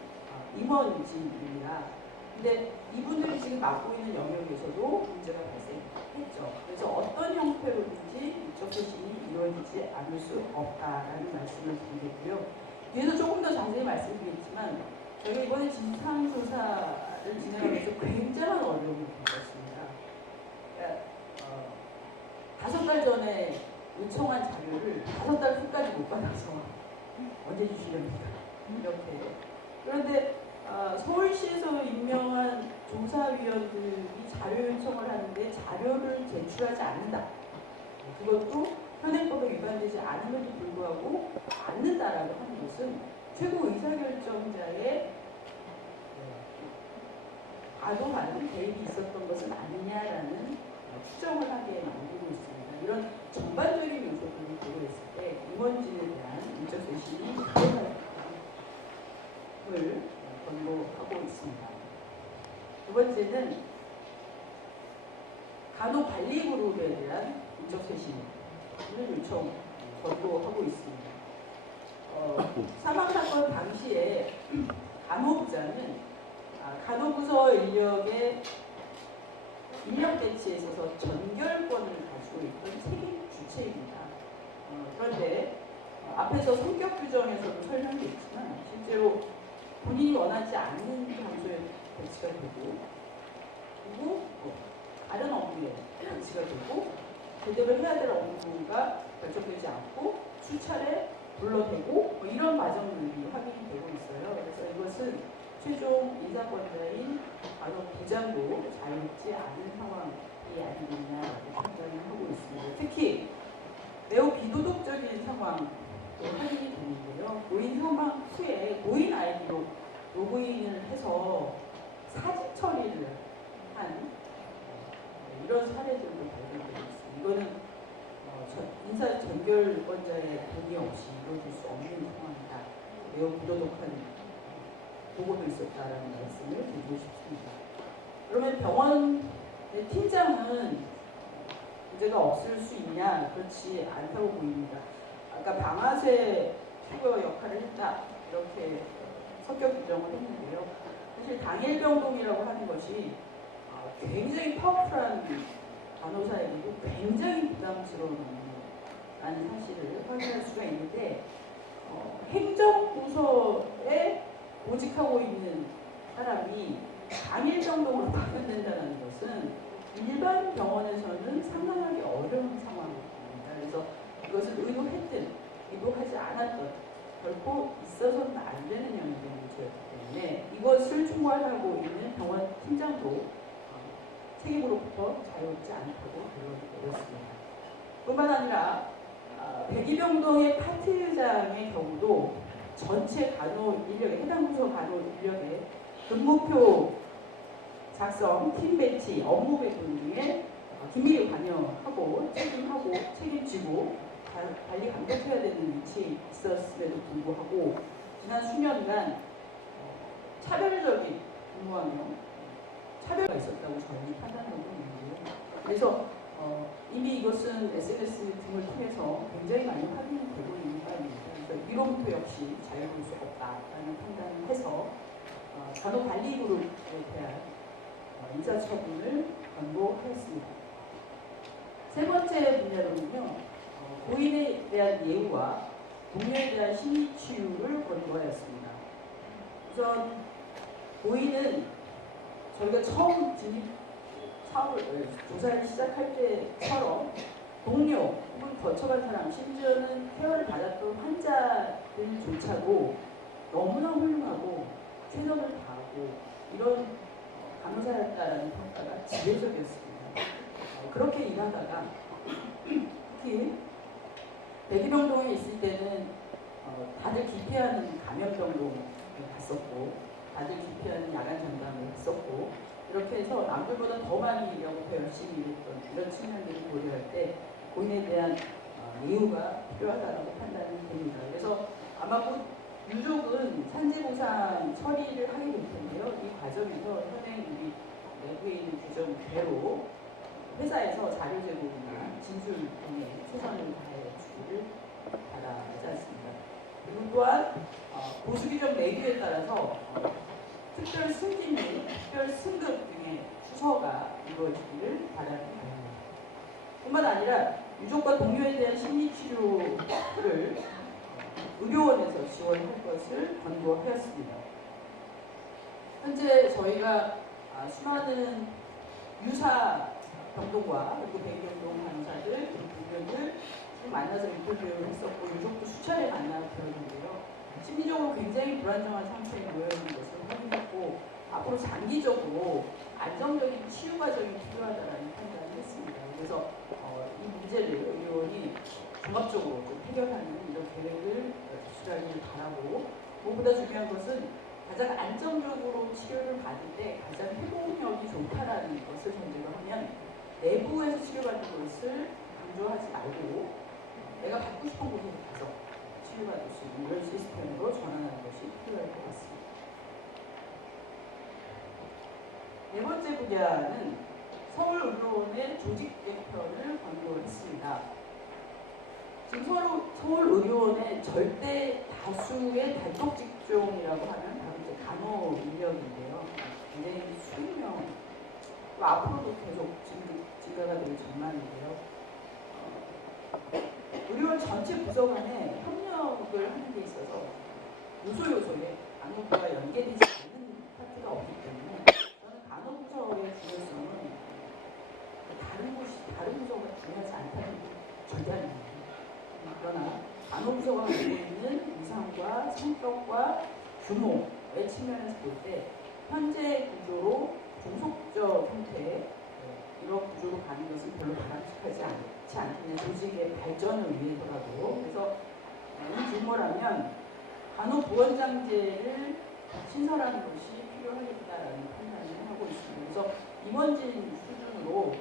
임원진입니다. 근데 이분들이 지금 맡고 있는 영역에서도 문제가 발생했죠. 그래서 어떤 형태로든지 이쪽 소신이 이루어지지 않을 수 없다라는 말씀을 드리겠고요. 뒤에서 조금 더 자세히 말씀드리겠지만 저희가 이번에 진상조사를 진행하면서 굉장한 어려움을 겪었습니다. 그러니까 5달 전에 요청한 자료를 5달 후까지 못 받아서 언제 주시렵니까? 이렇게. 그런데 서울시에서 임명한 조사위원들이 자료 요청을 하는데 자료를 제출하지 않는다. 그것도 현행법에 위반되지 않음에도 불구하고 않는다라고 하는 것은 최고 의사결정자의 과도한 개입이 있었던 것은 아니냐라는 추정을 하게 만들고 있습니다. 이런 전반적인 요소들을 고려했을 때 임원진에 대한 인적 쇄신이 필요할 을 권고하고 있습니다. 두 번째는 간호관리그룹에 대한 인적 쇄신을 요청 권고하고 있습니다. 사망사건 당시에 간호부장은 간호부서 인력의 인력 대치에 있어서 전결권을 가지고 있던 책임 주체입니다. 그런데 앞에서 성격 규정에서도 설명됐지만 실제로 본인이 원하지 않는 장소에 배치가 되고 그리고 다른 업무에 배치가 되고 제대로 해야 될 업무가 결정되지 않고 수차례 불러대고 이런 과정들이 확인이 되고 있어요. 그래서 이것은 최종 인사권자인 간호부장도 자유롭지 않은 상황이 아니겠냐라고 판단을 하고 있습니다. 특히 매우 비도덕적인 상황 확인이 되는데요. 고인 사망 후에 고인 아이디로 로그인을 해서 사진 처리를 한 이런 사례들도 발견되고 있습니다. 이거는 인사 전결권자의 동의 없이 이루어질 수 없는 상황이다. 매우 부도덕한 보고도 있었다라는 말씀을 드리고 싶습니다. 그러면 병원의 팀장은 문제가 없을 수 있냐? 그렇지 않다고 보입니다. 아까 방아쇠 투여 역할을 했다 이렇게 성격 규정을 했는데요. 사실 당일병동이라고 하는 것이 굉장히 파워풀한 간호사에게도 굉장히 부담스러운 라는 사실을 확인할 수가 있는데 행정부서에 보직하고 있는 사람이 당일병동으로 파견된다는 것은 일반 병원에서는 상상하기 어려운 상황입니다. 그래서 이것을 의도했든 의도하지 않았든 결코 있어서는 안 되는 영역의 문제였기 때문에 이것을 총괄하고 있는 병원 팀장도 책임으로부터 자유롭지 않다고 결론내렸습니다. 뿐만 아니라 백이병동의 파트장의 경우도 전체 간호 인력의 해당 부서 간호 인력의 근무표 작성, 팀 배치, 업무 배분 등에 긴밀히 관여하고 책임지고 관리 감독해야 되는 위치에 있었음에도 불구하고 지난 수년간 차별적인 근무 환경, 차별가 있었다고 저희는 판단하고 있는데요. 그래서 이미 이것은 SNS 등을 통해서 굉장히 많이 확인이 되고 있는 바입니다. 그래서 이론부터 역시 자유로울 수 없다라는 판단을 해서 간호관리그룹에 대한 인사처분을 권고하였습니다. 세 번째 분야로는요, 고인에 대한 예우와 동료에 대한 심리치유를 권고하였습니다. 우선 고인은 저희가 처음 조사를 시작할 때처럼 동료 혹은 거쳐간 사람, 심지어는 케어를 받았던 환자들조차도 너무나 훌륭하고 최선을 다하고 이런 간호사였다라는 평가가 지배적이었습니다. 그렇게 일하다가 특히 백이병동에 있을 때는 다들 기피하는 감염병동에 갔었고 다들 기피하는 야간 전담을 했었고 이렇게 해서 남들보다 더 많이 일하고 더 열심히 일했던 이런 측면들을 고려할 때 고인에 대한 이유가 필요하다고 판단이 됩니다. 그래서 아마 곧 유족은 산재보상 처리를 하게 될 텐데요. 이 과정에서 현행 우리 내부에 있는 규정 그대로 회사에서 자료 제공이나 진술 등에 최선을 다해 주기를 바라지 않습니다. 그리고 또한 보수규정 내규에 따라서 특별 승진 및 특별 승급 등의 수서가 이루어지기를 바랍니다. 뿐만 아니라 유족과 동료에 대한 심리치료를 의료원에서 지원할 것을 권고하였습니다. 현재 저희가 수많은 유사 병동과 그리고 백병동 간호사들, 동료들 만나서 인터뷰를 했었고 유족도 수차례 만나 들었는데요. 심리적으로 굉장히 불안정한 상태에 놓여 있는 것을 확인했고 앞으로 장기적으로 안정적인 치유 과정이 필요하다는 판단을 했습니다. 그래서 이 문제를 의료원이 종합적으로 좀 해결하는 이런 계획을 제출하기를 바라고 무엇보다 중요한 것은 가장 안정적으로 치료를 받을 때 가장 회복력이 좋다라는 것을 전제로 하면 내부에서 치료받는 것을 강조하지 말고 내가 받고 싶은 곳으로 가서 치료받을 수 있는 이런 시스템으로 전환하는 것이 필요할 것 같습니다. 네 번째 분야는 서울의료원의 조직 개편을 권고했습니다. 지금 서울의료원의 절대 다수의 단독 직종이라고 하면 바로 이제 간호 인력인데요. 굉장히 수익명, 앞으로도 계속 증가가 될 전망인데요. 의료원 전체 부서 간에 협력을 하는 데 있어서 요소요소에 간호부가 연계되지 않는 파트가 없기 때문에 저는 간호부서의 중요성은 다른 부서가 중요하지 않다는 게 절대 아닙니다. 그러나 간호부서가 갖고 있는 위상과 성격과 규모의 측면에서 볼 때 현재 구조로 종속적 형태의 이런 구조로 가는 것은 별로 바람직하지 않지 않겠냐. 조직의 발전을 위해서라도. 그래서 이 규모라면 간호부원장제를 신설하는 것이 필요하겠다라는 판단을 하고 있습니다. 그래서 임원진 수준으로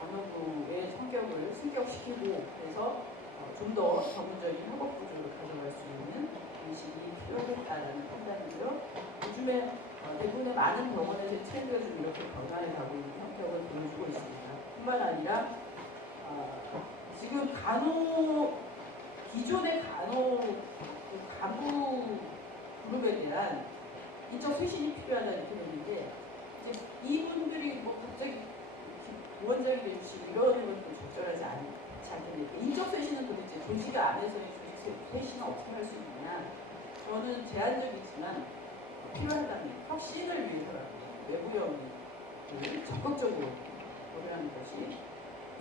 간호부의 성격을 승격시키고 그래서 좀 더 전문적인 협업 구조를 가져갈 수 있는 인식이 필요하겠다라는 판단이고요. 요즘에 대부분의 많은 병원에서의 트렌드가 좀 이렇게 변화해 가고 있는 형태를 보여주고 있습니다. 뿐만 아니라 지금 기존의 간부 그룹에 대한 인적 쇄신이 필요하다 이렇게 되는데 이제 이분들이 뭐 갑자기 부원장이 되주시고 이러는 것도 적절하지 않겠는데 인적 쇄신은 도대체 조직 안에서의 조직 쇄신을 어떻게 할 수 있느냐. 저는 제한적이지만 필요하다는 혁신을 위해서라도 외부형을 적극적으로 고려하는 것이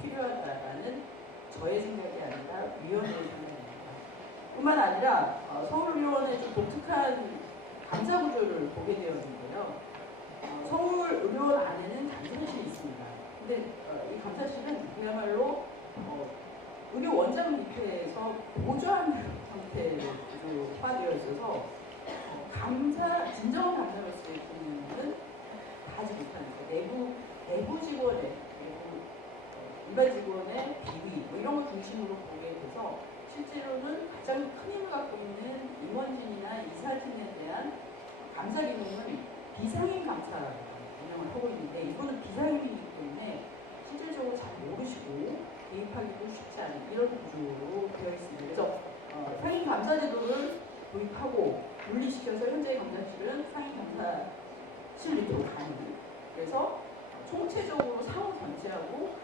필요하다는 저의 생각이 아니라 위원회의 생각입니다. 뿐만 아니라 서울의료원의 좀 독특한 감사 구조를 보게 되었는데요. 서울의료원 안에는 감사실이 있습니다. 근데 이 감사실은 그야말로 의료원장 밑에서 보조하는 형태로 구조화되어 있어서 진정한 감사로서의 기능은 하지 못하는 거예요. 내부 직원의 일반 직원의 비위 이런 걸 중심으로 보게 돼서 실제로는 가장 큰 힘을 갖고 있는 임원진이나 이사진에 대한 감사 기능은 비상임 감사 운영을 하고 있는데 이거는 비상임이기 때문에 실질적으로 잘 모르시고 개입하기도 쉽지 않은 이런 구조로 되어 있습니다. 그래서 상임 감사 제도를 도입하고 분리시켜서 현재 감사실은 상임 감사실 밑으로 가는 그래서 총체적으로 사후 견제하고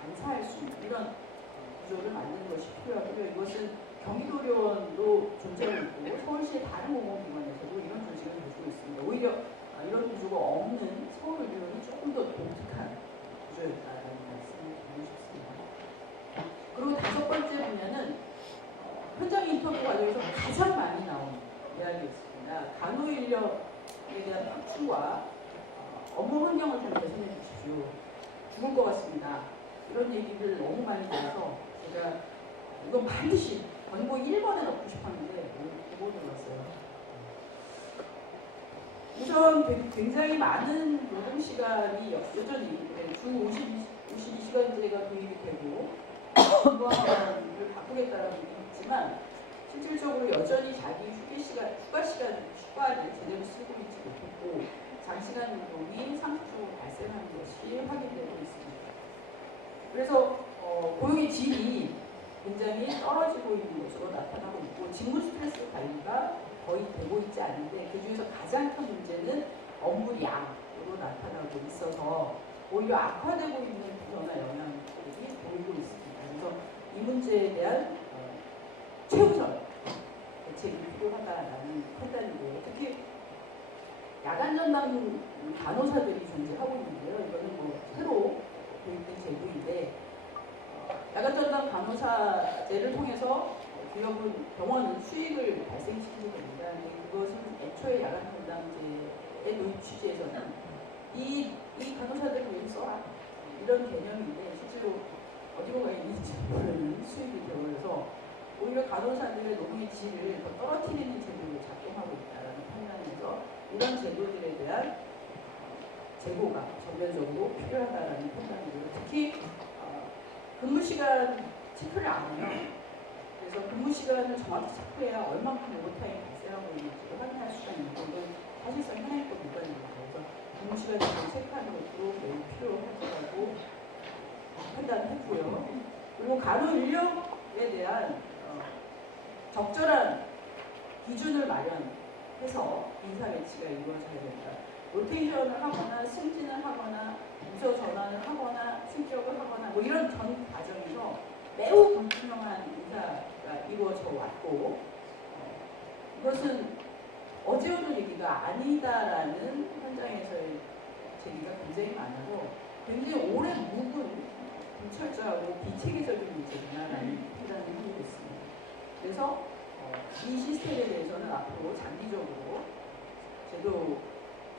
감사할 수 있는 이런 구조를 만드는 것이 필요하고요. 이것은 경기도의료원도 존재하고 있고 서울시의 다른 공공기관에서도 이런 조직을 가지고 있습니다. 오히려 이런 구조가 없는 서울의료원이 조금 더 독특한 구조였다라는 말씀을 드리고 싶습니다. 그리고 다섯 번째 분야는 현장 인터뷰 과정에서 가장 많이 나온 이야기였습니다. 간호 인력에 대한 확충과 업무 환경을 좀 개선해 주십시오. 죽을 것 같습니다. 이런 얘기를 너무 많이 들어서 제가 이건 반드시 권고 1번에 넣고 싶었는데 9번에 넣었어요. 우선 굉장히 많은 노동시간이 여전히 주 52시간제가 도입이 되고 인권을 바꾸겠다라고 했지만 실질적으로 여전히 자기 휴가를 제대로 쓰고 있지 못했고 장시간 노동이 상투적으로 발생하는 것이 확인되고 있습니다. 그래서 고용의 질이 굉장히 떨어지고 있는 것으로 나타나고 있고 직무 스트레스 관리가 거의 되고 있지 않은데 그중에서 가장 큰 문제는 업무량으로 나타나고 있어서 오히려 악화되고 있는 부서나 영향들이 보이고 있습니다. 그래서 이 문제에 대한 최우선 대책이 필요하다라는 판단이고요. 특히 야간 전담 간호사들이 존재하고 있는데요. 이거는 뭐 새로 도입된 제도인데 야간 전담 간호사제를 통해서 기업은 병원은 수익을 발생시키게 됩니다. 근데 그것은 애초에 야간 전담제의 도입 취지에서는 이 간호사들을 위해서 써라 이런 개념인데 실제로 어디로 가 있는지 모르는 수익이 되어서 오히려 간호사들의 노동의 질을 더 떨어뜨리는 제도로 작동하고 있다는 판단에서 이런 제도들에 대한 재고가 전면적으로 필요하다는 판단이고요. 특히 근무 시간 체크를 안 해요. 그래서 근무 시간을 정확히 체크해야 얼만큼 오버타임이 발생하고 있는지를 확인할 수가 있는데 이건 사실상 현행법 위반입니다. 그래서 근무 시간을 체크하는 것도 매우 필요하다고 판단했고요. 그리고 간호 인력에 대한 적절한 기준을 마련해서 인사 배치가 이루어져야 된다. 로테이션을 하거나 승진을 하거나 부서 전환을 하거나 승격을 하거나 뭐 이런 전 과정에서 매우 불투명한 인사가 이루어져 왔고 이것은 어제 오늘 얘기가 아니다라는 현장에서의 제기가 굉장히 많아서 굉장히 오래 묵은 불철저하고 비체계적인 문제구나라는 판단을 하고 있습니다. 그래서 이 시스템에 대해서는 앞으로 장기적으로 제도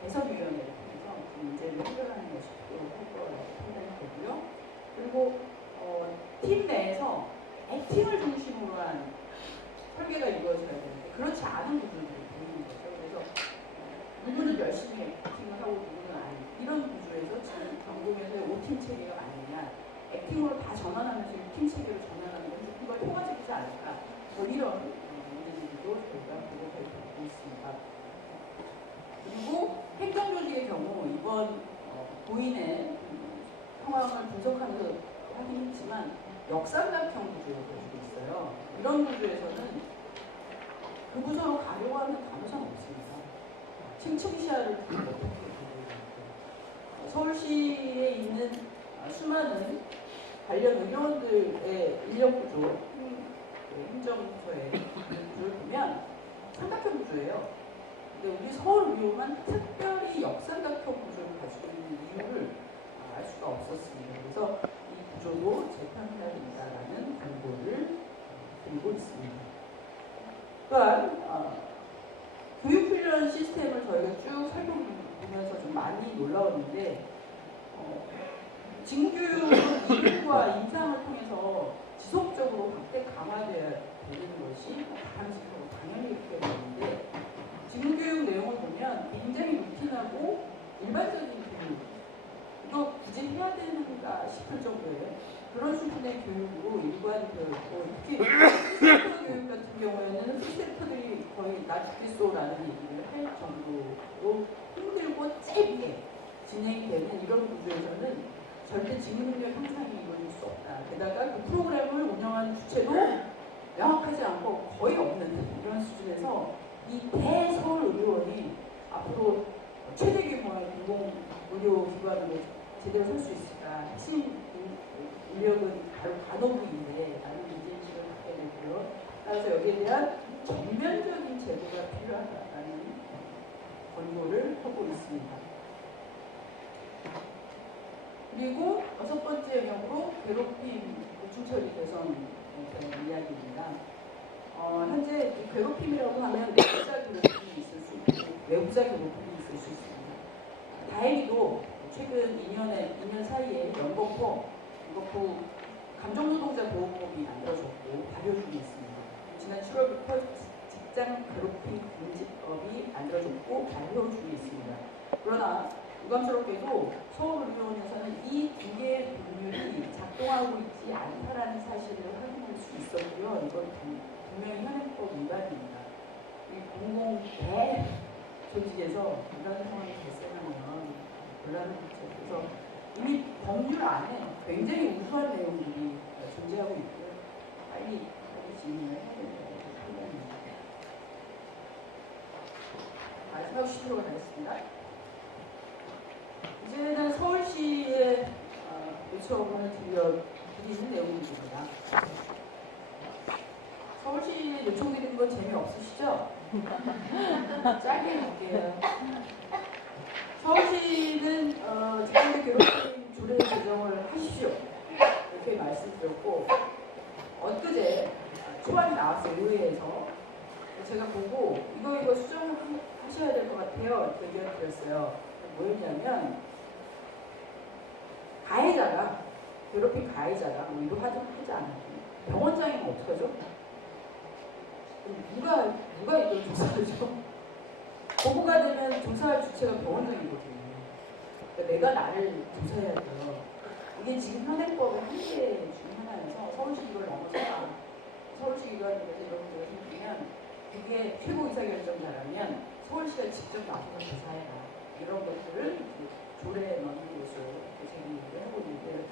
개선위원회를 통해서 그 문제를 해결하는 것이 필요할 거라고 판단이 되고요. 그리고 팀 내에서 액팅을 중심으로 한 설계가 이루어져야 되는데 그렇지 않은 부분들이 보이는 거죠. 그래서 누구는 열심히 액팅을 하고 누구는 아니 이런 구조에서 지금 전공에서의 5팀 체계가 아니냐 액팅으로 다 전환하면서 6팀 체계로 전환하는 것은 이걸 통과시키지 않을까 뭐 이런 문제들도 저희가 보고 있습니다. 그리고 행정조직의 경우 이번 고인의 상황을 분석하면서 확인했지만 역삼각형 구조가 가지고 있어요. 이런 구조에서는 그 구조로 가려고 하는 간호사는 없습니다. 층층시야를 서울시에 있는 수많은 관련 의료원들의 인력 구조, 행정부서의 구조를 보면 삼각형 구조예요. 근데 우리 서울의료만 특별히 역삼각형 구조를 가지고 있는 이유를 알 수가 없었습니다. 그래서 이 구조도 재판해야 된다라는 권고를 드리고 있습니다. 또한 교육훈련 시스템을 저희가 쭉 살펴보면서 좀 많이 놀라웠는데 직무교육은 이론과 임상을 통해서 지속적으로 확대 강화되어야 되는 것이 바람직하고 당연히 이렇게 되는데 직무교육 내용을 보면 굉장히 루틴하고 일반적인 교육 이거 굳이 해야 되는가 싶을 정도의 그런 수준의 교육으로 일관되어 있고 특히 필센터 교육 같은 경우에는 필센터들이 거의 나죽겠소라는 얘기를 할 정도로 힘들고 짧게 진행이 되는 이런 구조에서는 절대 직무 능력 향상이 이루어질 수 없다. 게다가 그 프로그램을 운영하는 주체도 명확하지 않고 거의 없는 이런 수준에서 이 대서울의료원이 앞으로 최대 규모의 공공의료기관으로 제대로 설 수 있을까? 핵심 인력은 바로 간호부인데 라는 문제의식을 갖게 되고요. 따라서 여기에 대한 전면적인 제도가 필요하다는 권고를 하고 있습니다. 그리고 6번째 영역으로 괴롭힘 보충처리 개선에 대한 이야기입니다. 현재 괴롭힘이라고 하면 내부자 괴롭힘이 있을 수 있고 외부자 괴롭힘이 있을 수 있습니다. 다행히도 최근 2년 사이에 연거푸 감정노동자 보호법이 만들어졌고 발효 중에 있습니다. 지난 7월부터 직장 괴롭힘 금지법이 만들어졌고 발효 중에 있습니다. 그러나 유감스럽게도 서울의료원에서는 이 두 개의 법률이 작동하고 있지 않다라는 사실을 확인할 수 있었고요. 이건 분명히 현행법 위반입니다. 이 공공대 조직에서 이런 상황이 발생하면 곤란한 거죠. 그래서 이미 법률 안에 굉장히 우수한 내용들이 존재하고 있고요. 빨리 진행을 해야 된다고 판단합니다. 마지막 시도로 가겠습니다. 이제는 서울시의 요청을 드리는 내용입니다. 서울시에 요청드리는 건 재미없으시죠? 짧게 할게요. 서울시는 직장대 괴롭힘 조례 제정을 하십시오. 이렇게 말씀드렸고 엊그제 초안이 나왔어요. 의회에서. 제가 보고 이거 수정을 하셔야 될 것 같아요. 이렇게 의견 드렸어요. 뭐였냐면 가해자가 괴롭힌 가해자가 의도 하지 않아도 병원장이면 어떡하죠? 누가 이걸 조사하죠? 보고가 되면 조사할 주체가 병원장이거든요. 그러니까 내가 나를 조사해야 돼요. 이게 지금 현행법의 한계 중 하나여서 서울시 이걸 넘어서가 서울시 기관에서 이런 문제가 생기면 그게 최고 의사결정자라면 서울시가 직접 나서서 조사해라. 이런 것들을 조례에 넣는 것으로 제기를 하고 있는데 여튼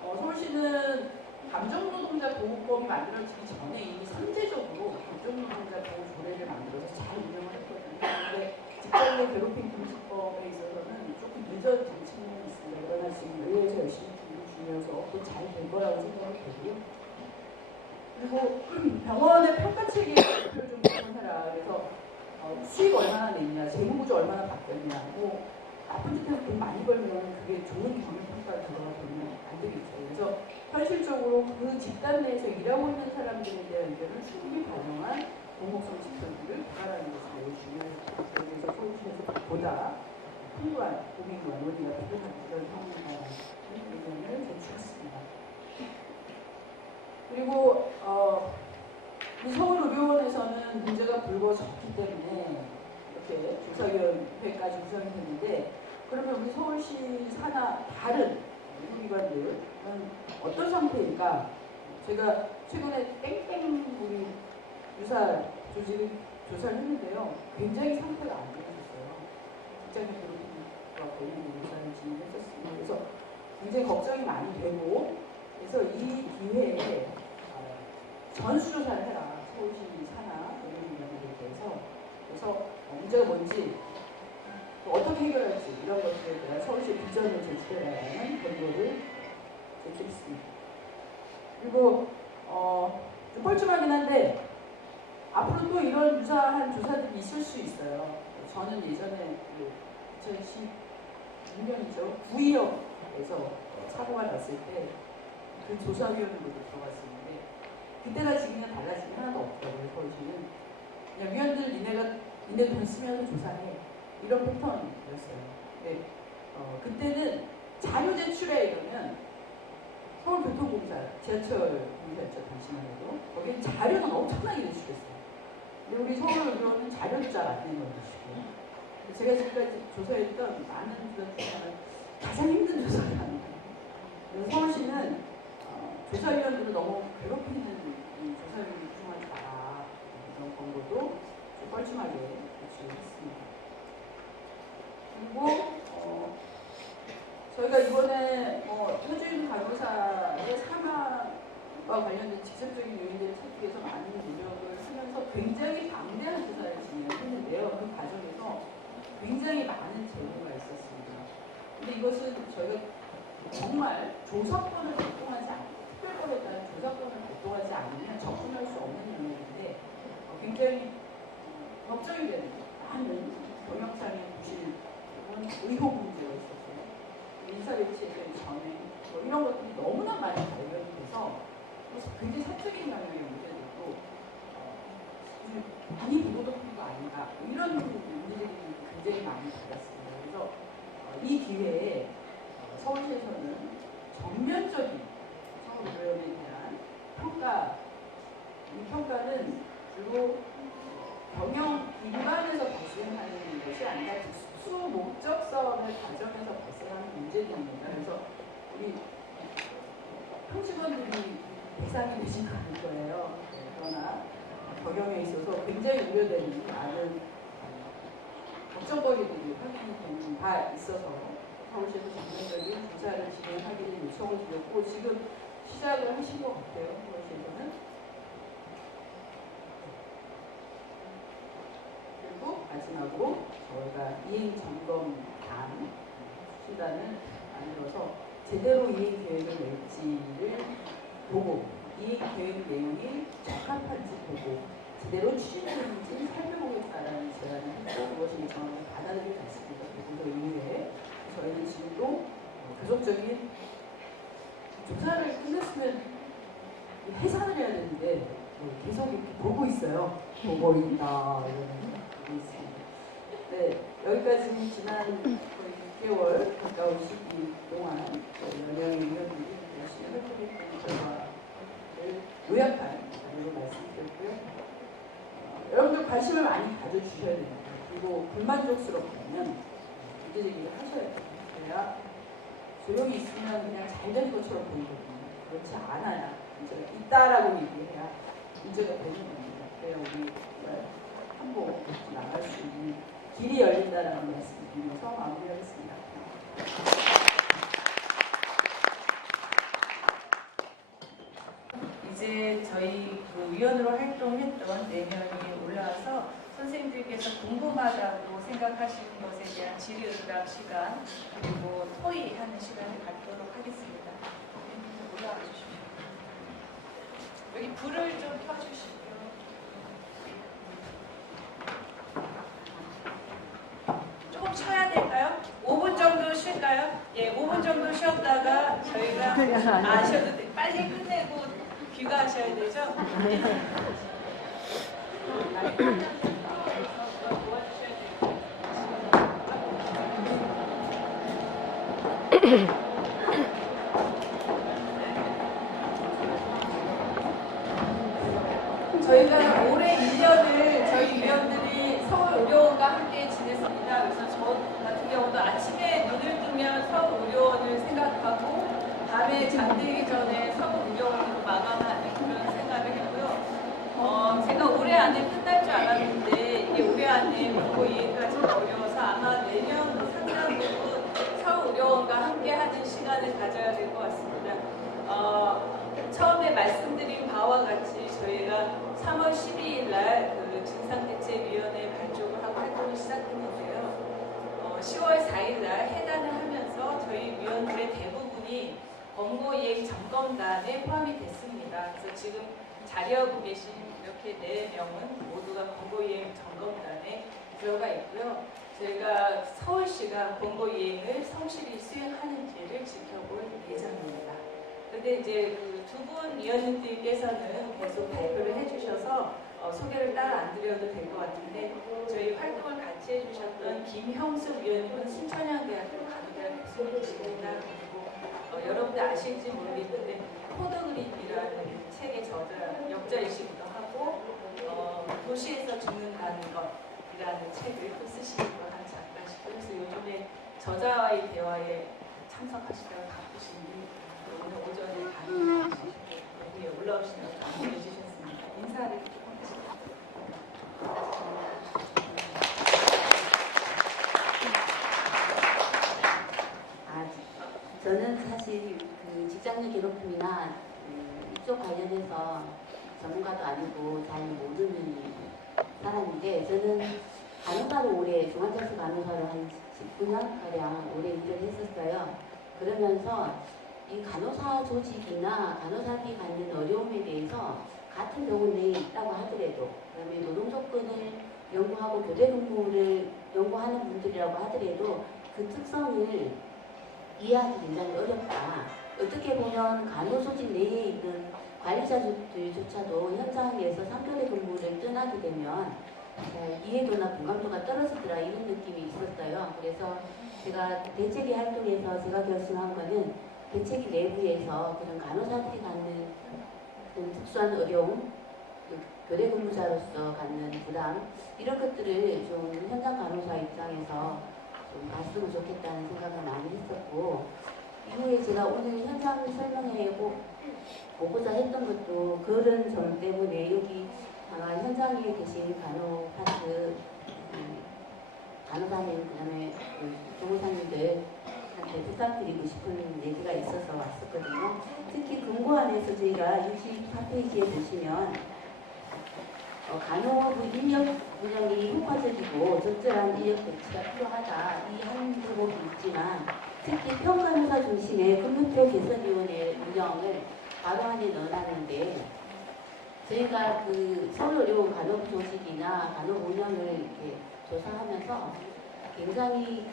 서울시는 감정노동자 보호법이 만들어지기 전에 이미 선제적으로 감정노동자 보호 조례를 만들어서 잘 운영을 했거든요. 그런데 직장내 괴롭힘 금지법에 있어서는 조금 늦어진 측면이 있습니다. 그러나 지금 의회에서 열심히 준비 중이어서 또 잘 될 거라고 생각이 되고요. 그리고 병원의 평가 체계를 좀 개선해라. 그래서 수익 얼마나 냈냐, 재무구조 얼마나 바뀌었냐, 뭐 나쁜 짓 해서 돈 많이 벌면 그게 좋은 경영평가가 들어가 되면 안 되겠죠. 그래서 현실적으로 그 집단 내에서 일하고 있는 사람들에 대한 의견을 충분히 반영한 공목성 지표들을 부과하는 것이 매우 중요합니다. 그래서 서울시에서 보다 풍부한 고민과 논의가 필요한 이런 상황이라는 의견을 제출했습니다. 그리고 서울의료원에서는 문제가 불거졌기 때문에 이렇게 조사위원회까지 구성이 됐는데 그러면 우리 서울시 산하 다른 의료기관들은 어떤 상태일까? 제가 최근에 땡땡 우리 유사 조직을 조사를 했는데요. 굉장히 상태가 안 좋아졌어요. 직장인 괴롭힘과 관련된 조사를 진행했었습니다. 그래서 굉장히 걱정이 많이 되고 그래서 이 기회에 전수조사를 해라. 서울시 산하 의료기관들에 대해서. 그래서 문제가 뭔지 또 어떻게 해결할지 이런 것들에 대한 서울시 비전을 제출해라라는 권고를 제출했습니다. 그리고 좀 뻘쭘하긴 한데 앞으로 또 이런 유사한 조사들이 있을 수 있어요. 저는 예전에 2016년이죠. 구의역에서 사고가 났을 때 그 조사위원회로 들어갔었는데 그때나 지금은 달라진 게 하나도 없더라고요. 서울시는 그냥 위원들 니네 돈 쓰면서 조사해 이런 패턴이었어요. 근데 그때는 자료 제출에 이러면 서울교통공사 지하철 공사였죠. 당시만 해도 거기에 자료는 엄청나게 제출했어요. 근데 우리 서울의료는 자료도 잘 안 내는 것이고 제가 지금까지 조사했던 많은 조사 중에 가장 힘든 조사가 아닙니다. 서울시는 조사위원들을 너무 괴롭히는 조사위원을 구성하지 마라. 이런 권고도 좀 뻘쭘하게 제출했습니다. 그리고 저희가 이번에 효주인 간호사의 사망과 관련된 직접적인 요인들을 찾기 위해서 많은 노력을 하면서 굉장히 방대한 조사를 진행했는데요. 그 과정에서 굉장히 많은 제보가 있었습니다. 근데 이것은 저희가 정말 조사권을 발동하지 않고 특별법에 따른 조사권을 발동하지 않으면 접근할 수 없는 영역인데 굉장히 걱정이 되는 많은 경영상의 부실 혹은 의혹 문제가 있었어요. 인사배치에 대한 전행 이런 것들이 너무나 많이 발견이 돼서 굉장히 사적인 영역의 문제들도 많이 보도된 거 아닌가 이런 문제들이 굉장히 많이 받았습니다. 그래서 이 기회에 서울시에서는 전면적인 서울의료원에 대한 평가, 이 평가는 주로 경영 기관에서 발생하는 것이 아니라 특수 목적 사업의 과정에서 발생하는 문제들입니다. 그래서 우리 평직원들이 대상이 되진 않을 거예요. 그러나 적용에 있어서 굉장히 우려되는 많은 걱정거리들이 확인이 되는 바 있어서 서울시에서 전면적인 조사를 진행하기를 요청을 드렸고 지금 시작을 하신 것 같아요. 서울시에서는. 그리고 마지막으로 저희가 이행점검단 수단을 만들어서 제대로 이행계획을 낼지를 보고 이행계획 내용이 적합한지 보고 제대로 추진되는지 살펴보겠다라는 제안을 했고 그것이 정확히 받아들이지 않습니다. 그래서 이후에 저희는 지금도 계속적인 조사를 끝냈으면 해산을 해야 되는데 계속 이렇게 보고 있어요. 보고 있다 이러면 보고 있습니다. 네, 여기까지 지난 거의 6개월 가까운 시기 동안 연령의 위원들이 열심히 활동했던 결과를 요약한 자료로 말씀드렸고요. 여러분들 관심을 많이 가져주셔야 됩니다. 그리고 불만족스럽다면 문제제기를 하셔야 돼요. 그래야 조용히 있으면 그냥 잘 되는 것처럼 보이거든요. 그렇지 않아야 문제가 있다라고 얘기해야 문제가 되는 겁니다. 그래야 우리가 한복 나갈 수 있는 길이 열린다라는 말씀을 드리면서 마무리하겠습니다. 이제 저희 그 위원으로 활동했던 4명이 올라와서 선생님들께서 궁금하다고 생각하시는 것에 대한 질의응답 시간 그리고 토의하는 시간을 갖도록 하겠습니다. 올라와 주십시오. 여기 불을 좀 켜주시고요. 조금 쉬어야 될까요? 5분 정도 쉴까요? 예, 5분 정도 쉬었다가 저희가 아셔도 돼. 빨리 끝내고 귀가하셔야 되죠? 저희가 올해 1년을 저희 위원들이 서울의료원과 함께 지냈습니다. 그래서 저 같은 경우도 아침에 눈을 뜨면 서울의료원을 생각하고 밤에 잠들기 전에 서울의료원으로 마감하는 그런 생각을 했고요. 제가 올해 안에 끝날 줄 알았는데 이게 올해 안에 공고 이행까지 어려워서 아마 내년 상반기로 서울의료원과 함께하는 시간을 가져야 될 것 같습니다. 처음에 말씀드린 바와 같이 저희가 3월 12일 날 그 진상대책위원회 발족을 하고 활동을 시작했는데요. 10월 4일 날 해단을 하면서 저희 위원들의 대부분이 권고이행 점검단에 포함이 됐습니다. 그래서 지금 자리하고 계신 이렇게 4명은 모두가 권고이행 점검단에 들어가 있고요. 저희가 서울시가 권고이행을 성실히 수행하는지를 지켜볼 예정입니다. 근데 이제 그 두 분 위원님들께서는 계속 발표를 해주셔서 소개를 따로 안 드려도 될 것 같은데 저희 활동을 같이 해주셨던 김형숙 위원님은 순천향대학교 간호대학 교수님이십니다. 그리고 여러분들 아실지 모르겠는데 코드그립이라는 책의 저자 역자이시기도 하고 도시에서 죽는다는 것이라는 책을 또 쓰시기도 한 작가시고 그래서 요즘에 저자와의 대화에 참석하시다가 바쁘신지 오늘 오전에 강의를 하시고 여기에 올라오시느라고 안내해 주셨습니다. 인사를 조금 하시죠. 저는 사실 그 직장내 괴롭힘이나 이쪽 관련해서 전문가도 아니고 잘 모르는 사람인데 저는 간호사로 올해 중환자실 간호사로 한 19년가량 오래 일을 했었어요. 그러면서 이 간호사 조직이나 간호사들이 갖는 어려움에 대해서 같은 병원 내에 있다고 하더라도 그다음에 노동 조건을 연구하고 교대 근무를 연구하는 분들이라고 하더라도 그 특성을 이해하기 굉장히 어렵다. 어떻게 보면 간호조직 내에 있는 관리자들조차도 현장에서 3교대 근무를 떠나게 되면 이해도나 공감도가 떨어지더라 이런 느낌이 있었어요. 그래서 제가 대책위 활동에서 제가 결심한 거는 대책위 내부에서 그런 간호사들이 갖는 그런 특수한 어려움, 교대 근무자로서 갖는 부담 이런 것들을 좀 현장 간호사 입장에서 좀 봤으면 좋겠다는 생각을 많이 했었고 이후에 제가 오늘 현장 설명회고 보고자 했던 것도 그런 점 때문에 여기 현장에 계신 간호파트 간호사님 그다음에 조무사님들한테 부탁드리고 싶은 얘기가 있어서 왔었거든요. 특히 금고안에서 저희가 64페이지에 보시면 간호부 인력 운영이 효과적이고 적절한 인력 배치가 필요하다 이 한 부분이 있지만 특히 평간호사 중심의 근무표 개선위원회 운영을 바로 안에 넣어놨는데 저희가 그 서울의료원 간호부 조직이나 간호부 운영을 이렇게 조사하면서 굉장히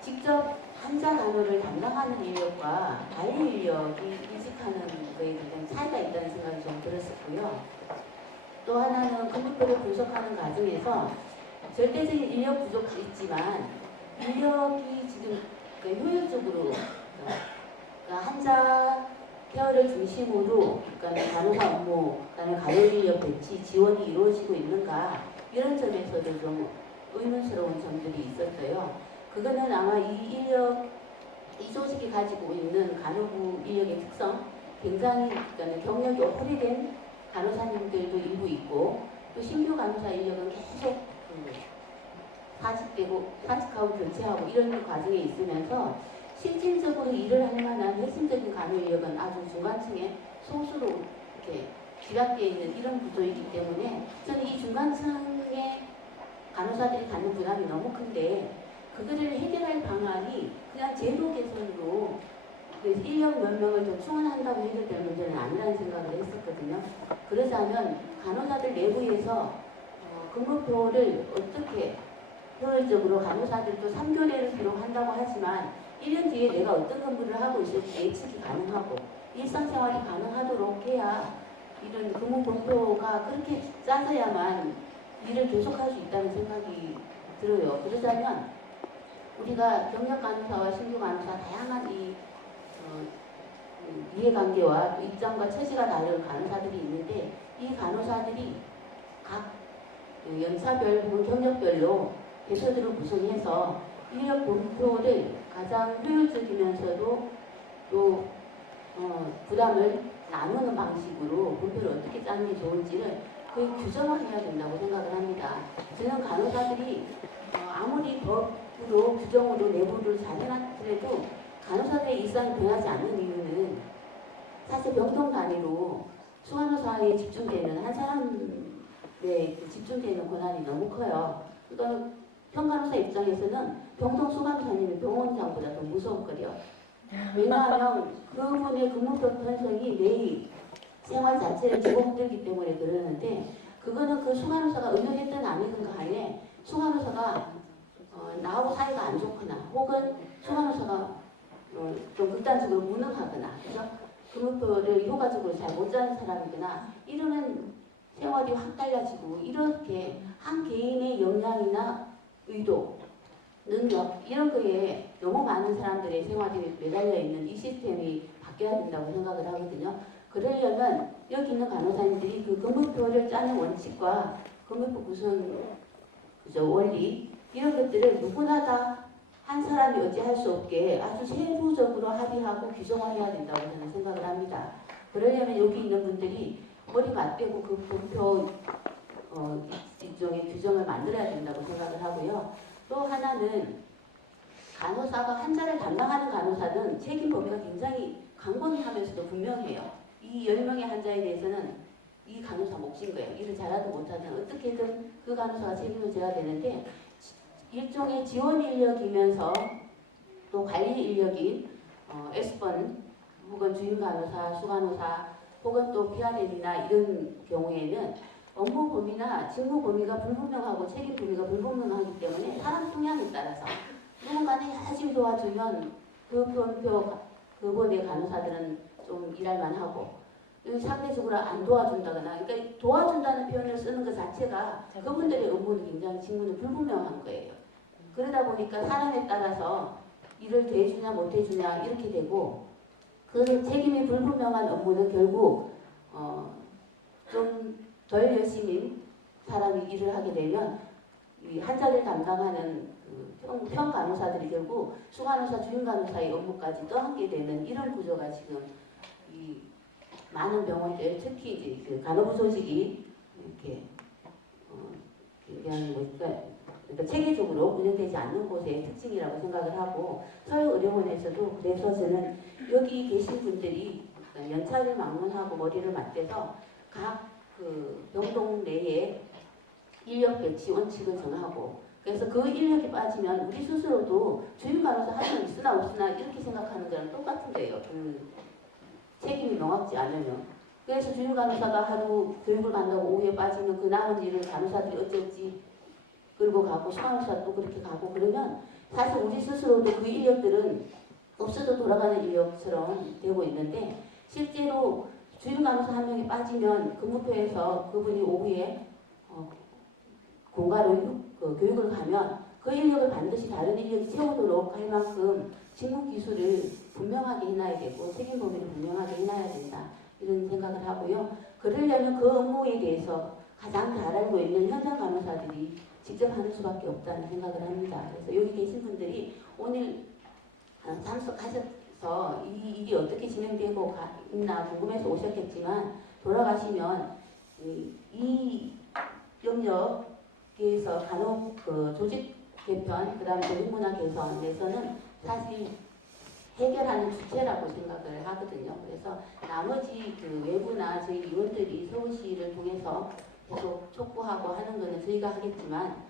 직접 환자 간호를 담당하는 인력과 관리 인력이 인식하는 거에 굉장히 차이가 있다는 생각이 좀 들었었고요. 또 하나는 근무표를 분석하는 과정에서 절대적인 인력 부족도 있지만 인력이 지금 효율적으로 환자 케어를 중심으로 간호사 업무, 그다음에 간호 인력 배치 지원이 이루어지고 있는가 이런 점에서도 좀 의문스러운 점들이 있었어요. 그거는 아마 이 조직이 가지고 있는 간호부 인력의 특성, 굉장히 경력이 오래된 간호사님들도 일부 있고 또 신규 간호사 인력은 계속 사직하고 교체하고 이런 과정에 있으면서 실질적으로 일을 할 만한 핵심적인 간호 인력은 아주 중간층에 소수로 이렇게 집약되어 있는 이런 구조이기 때문에 저는 이 중간층의 간호사들이 갖는 부담이 너무 큰데 그거를 해결할 방안이 그냥 제도 개선으로 인력 몇 명을 더 충원한다고 해결될 문제는 아니라는 생각을 했었거든요. 그러자면 간호사들 내부에서 근무표를 어떻게 효율적으로 간호사들도 3교대를 비록 한다고 하지만 1년 뒤에 내가 어떤 근무를 하고 있을지 예측이 가능하고 일상생활이 가능하도록 해야 이런 근무봉표가 그렇게 짜져야만 일을 계속할 수 있다는 생각이 들어요. 그러자면 우리가 경력 간호사와 신규 간호사 다양한 이해관계와 입장과 처지가 다른 간호사들이 있는데 이 간호사들이 각 연차별 혹은 경력별로 대표들을 구성해서 인력 분표를 가장 효율적이면서도 또 부담을 나누는 방식으로 분표를 어떻게 짜는 게 좋을지를 거의 규정을 해야 된다고 생각을 합니다. 저는 간호사들이 아무리 법으로 규정으로 내부를 잘 해놨더라도 간호사들의 일상이 변하지 않는 이유는 사실 병동 단위로 수간호사에 집중되는 한 사람에 집중되는 권한이 너무 커요. 그러니까 평간호사 입장에서는 병동 수간호사님이 병원장보다 더 무서울거려. 왜냐하면 그분의 근무표 편성이 매일 생활 자체를 주고 힘들기 때문에 그러는데 그거는 그 수간호사가 의도했든 아니든 간에 수간호사가 나하고 사이가 안 좋거나 혹은 수간호사가 좀 극단적으로 무능하거나 그래서 근무표를 효과적으로 잘 못 짜는 사람이거나 이러면 생활이 확 달라지고 이렇게 한 개인의 역량이나 의도, 능력 이런 거에 너무 많은 사람들의 생활이 매달려 있는 이 시스템이 바뀌어야 된다고 생각을 하거든요. 그러려면 여기 있는 간호사님들이 그 근무표를 짜는 원칙과 근무표 구성 원리 이런 것들을 누구나 다 한 사람이 어찌할 수 없게 아주 세부적으로 합의하고 규정을 해야 된다고 저는 생각을 합니다. 그러려면 여기 있는 분들이 머리 맞대고 그 분표 일종의 규정을 만들어야 된다고 생각을 하고요. 또 하나는 간호사가 환자를 담당하는 간호사는 책임 범위가 굉장히 강권하면서도 분명해요. 이 10명의 환자에 대해서는 이 간호사 몫인 거예요. 일을 잘하든 못하든 어떻게든 그 간호사가 책임을 져야 되는데 일종의 지원 인력이면서 또 관리 인력인 S번 혹은 주임 간호사, 수간호사 혹은 또 PRN이나 이런 경우에는 업무 범위나 직무 범위가 불분명하고 책임 범위가 불분명하기 때문에 사람 성향에 따라서 누군가는 열심히 도와주면 그분의 간호사들은 좀 일할만 하고 상대적으로 안 도와준다거나 그러니까 도와준다는 표현을 쓰는 것 자체가 그분들의 업무는 굉장히 직무는 불분명한 거예요. 그러다 보니까 사람에 따라서 일을 대주냐 못해주냐 이렇게 되고 그 책임이 불분명한 업무는 결국 좀 덜 열심히 사람이 일을 하게 되면 이 환자를 담당하는 현 간호사들이 결국 수간호사, 주임 간호사의 업무까지 떠안게 되는 이런 구조가 지금 이 많은 병원들, 특히 이제 그 간호부 소식이 이렇게 그냥 그러니까 체계적으로 운영되지 않는 곳의 특징이라고 생각을 하고 서울의료원에서도 그래서 저는 여기 계신 분들이 연차를 막론하고 머리를 맞대서 각 그 병동 내에 인력 배치 원칙을 정하고 그래서 그 인력이 빠지면 우리 스스로도 주임 간호사 한 명 있으나 없으나 이렇게 생각하는 거랑 똑같은 거예요. 그 책임이 명확지 않으면. 그래서 주임 간호사가 하루 교육을 간다고 오후에 빠지면 그 남은 일을 간호사들이 어쩔지 끌고 가고 수간호사 또 그렇게 가고 그러면 사실 우리 스스로도 그 인력들은 없어도 돌아가는 인력처럼 되고 있는데 실제로 주임 간호사 한 명이 빠지면 근무표에서 그분이 오후에 공가로 교육을 가면 그 인력을 반드시 다른 인력이 채우도록 할 만큼 직무 기술을 분명하게 해놔야 되고 책임 범위를 분명하게 해놔야 된다 이런 생각을 하고요. 그러려면 그 업무에 대해서 가장 잘 알고 있는 현장 간호사들이 직접 하는 수밖에 없다는 생각을 합니다. 그래서 여기 계신 분들이 오늘 참석하셔서 이 일이 어떻게 진행되고 있나 궁금해서 오셨겠지만 돌아가시면 이 영역에서 간혹 그 조직 개편, 그다음 조직문화 개선에서는 사실 해결하는 주체라고 생각을 하거든요. 그래서 나머지 그 외부나 저희 의원들이 서울시를 통해서 계속 촉구하고 하는 거는 저희가 하겠지만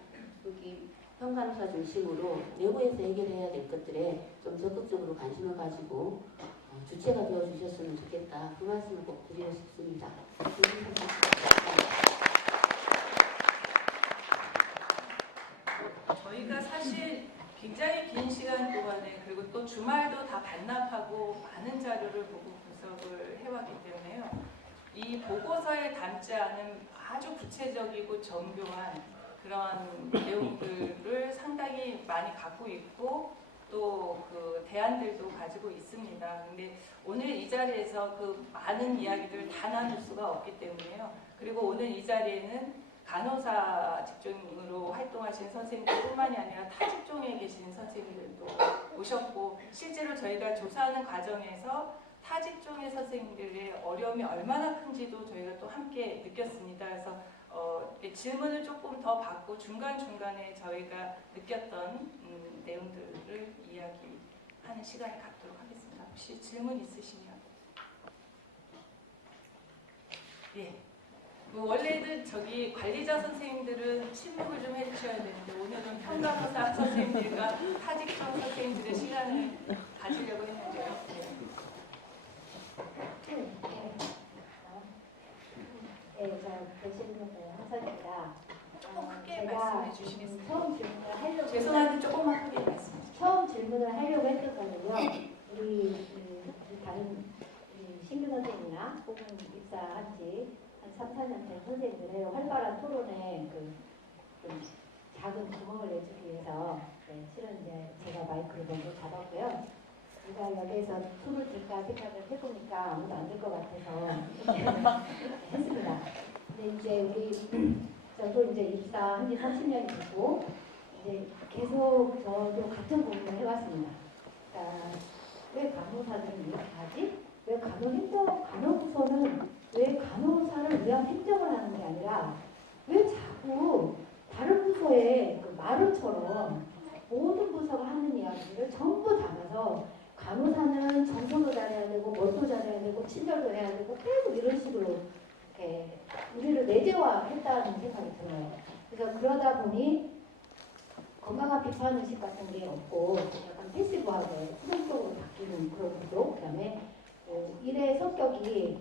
여기 현간호사 중심으로 내부에서 해결해야 될 것들에 좀 적극적으로 관심을 가지고 주체가 되어 주셨으면 좋겠다. 그 말씀을 꼭 드리고 싶습니다. 저희가 사실 굉장히 긴 시간 동안에 그리고 또 주말도 다 반납하고 많은 자료를 보고 분석을 해왔기 때문에요. 이 보고서에 담지 않은 아주 구체적이고 정교한 그런 내용들을 상당히 많이 갖고 있고 또 그 대안들도 가지고 있습니다. 근데 오늘 이 자리에서 그 많은 이야기들을 다 나눌 수가 없기 때문에요. 그리고 오늘 이 자리에는 간호사 직종으로 활동하신 선생님뿐만이 아니라 타 직종에 계신 선생님들도 오셨고 실제로 저희가 조사하는 과정에서 타 직종의 선생님들의 어려움이 얼마나 큰지도 저희가 또 함께 느꼈습니다. 그래서 질문을 조금 더 받고 중간중간에 저희가 느꼈던 내용들을 이야기하는 시간을 갖도록 하겠습니다. 혹시 질문 있으시면? 예. 원래는 저기 관리자 선생님들은 침묵을 좀 해주셔야 되는데 오늘은 평가보사 선생님들과 타직종 선생님들의 시간을 가지려고 했는데요. 네, 저 배신분의 하선입니다. 조금 크게 제가 말씀해 주시겠습니다. 처음 질문을 하려고 죄송한데 조금만 크게 말씀해 주세요. 처음 질문을 하려고 했던 거는요. 우리 다른 신규 선생님이나 혹은 입사한 지 한 3, 4년 된 선생님들의 활발한 토론에 좀 작은 구멍을 내주기 위해서 실은 이제 제가 마이크를 먼저 잡았고요. 우리가 여기에서 손을 들까 생각을 해보니까 아무도 안 들 것 같아서 했습니다. 근데 이제 저도 이제 입사한 지 30년이 됐고 이제 계속 저도 같은 고민을 해왔습니다. 그러니까 왜 간호사들은 이렇게 하지? 왜 간호부서는 왜 간호사를 위한 행정을 하는 게 아니라 왜 자꾸 다른 부서의 그 마루처럼 모든 부서가 하는 이야기를 전부 담아서 간호사는 정서도 잘해야 되고 뭘도 잘해야 되고 친절도 해야 되고 계속 이런 식으로 이렇게 우리를 내재화했다는 생각이 들어요. 그래서 그러다 보니 건강한 비판의식 같은 게 없고 약간 패시브하게 수동적으로 바뀌는 그런 구조, 그 다음에 일의 성격이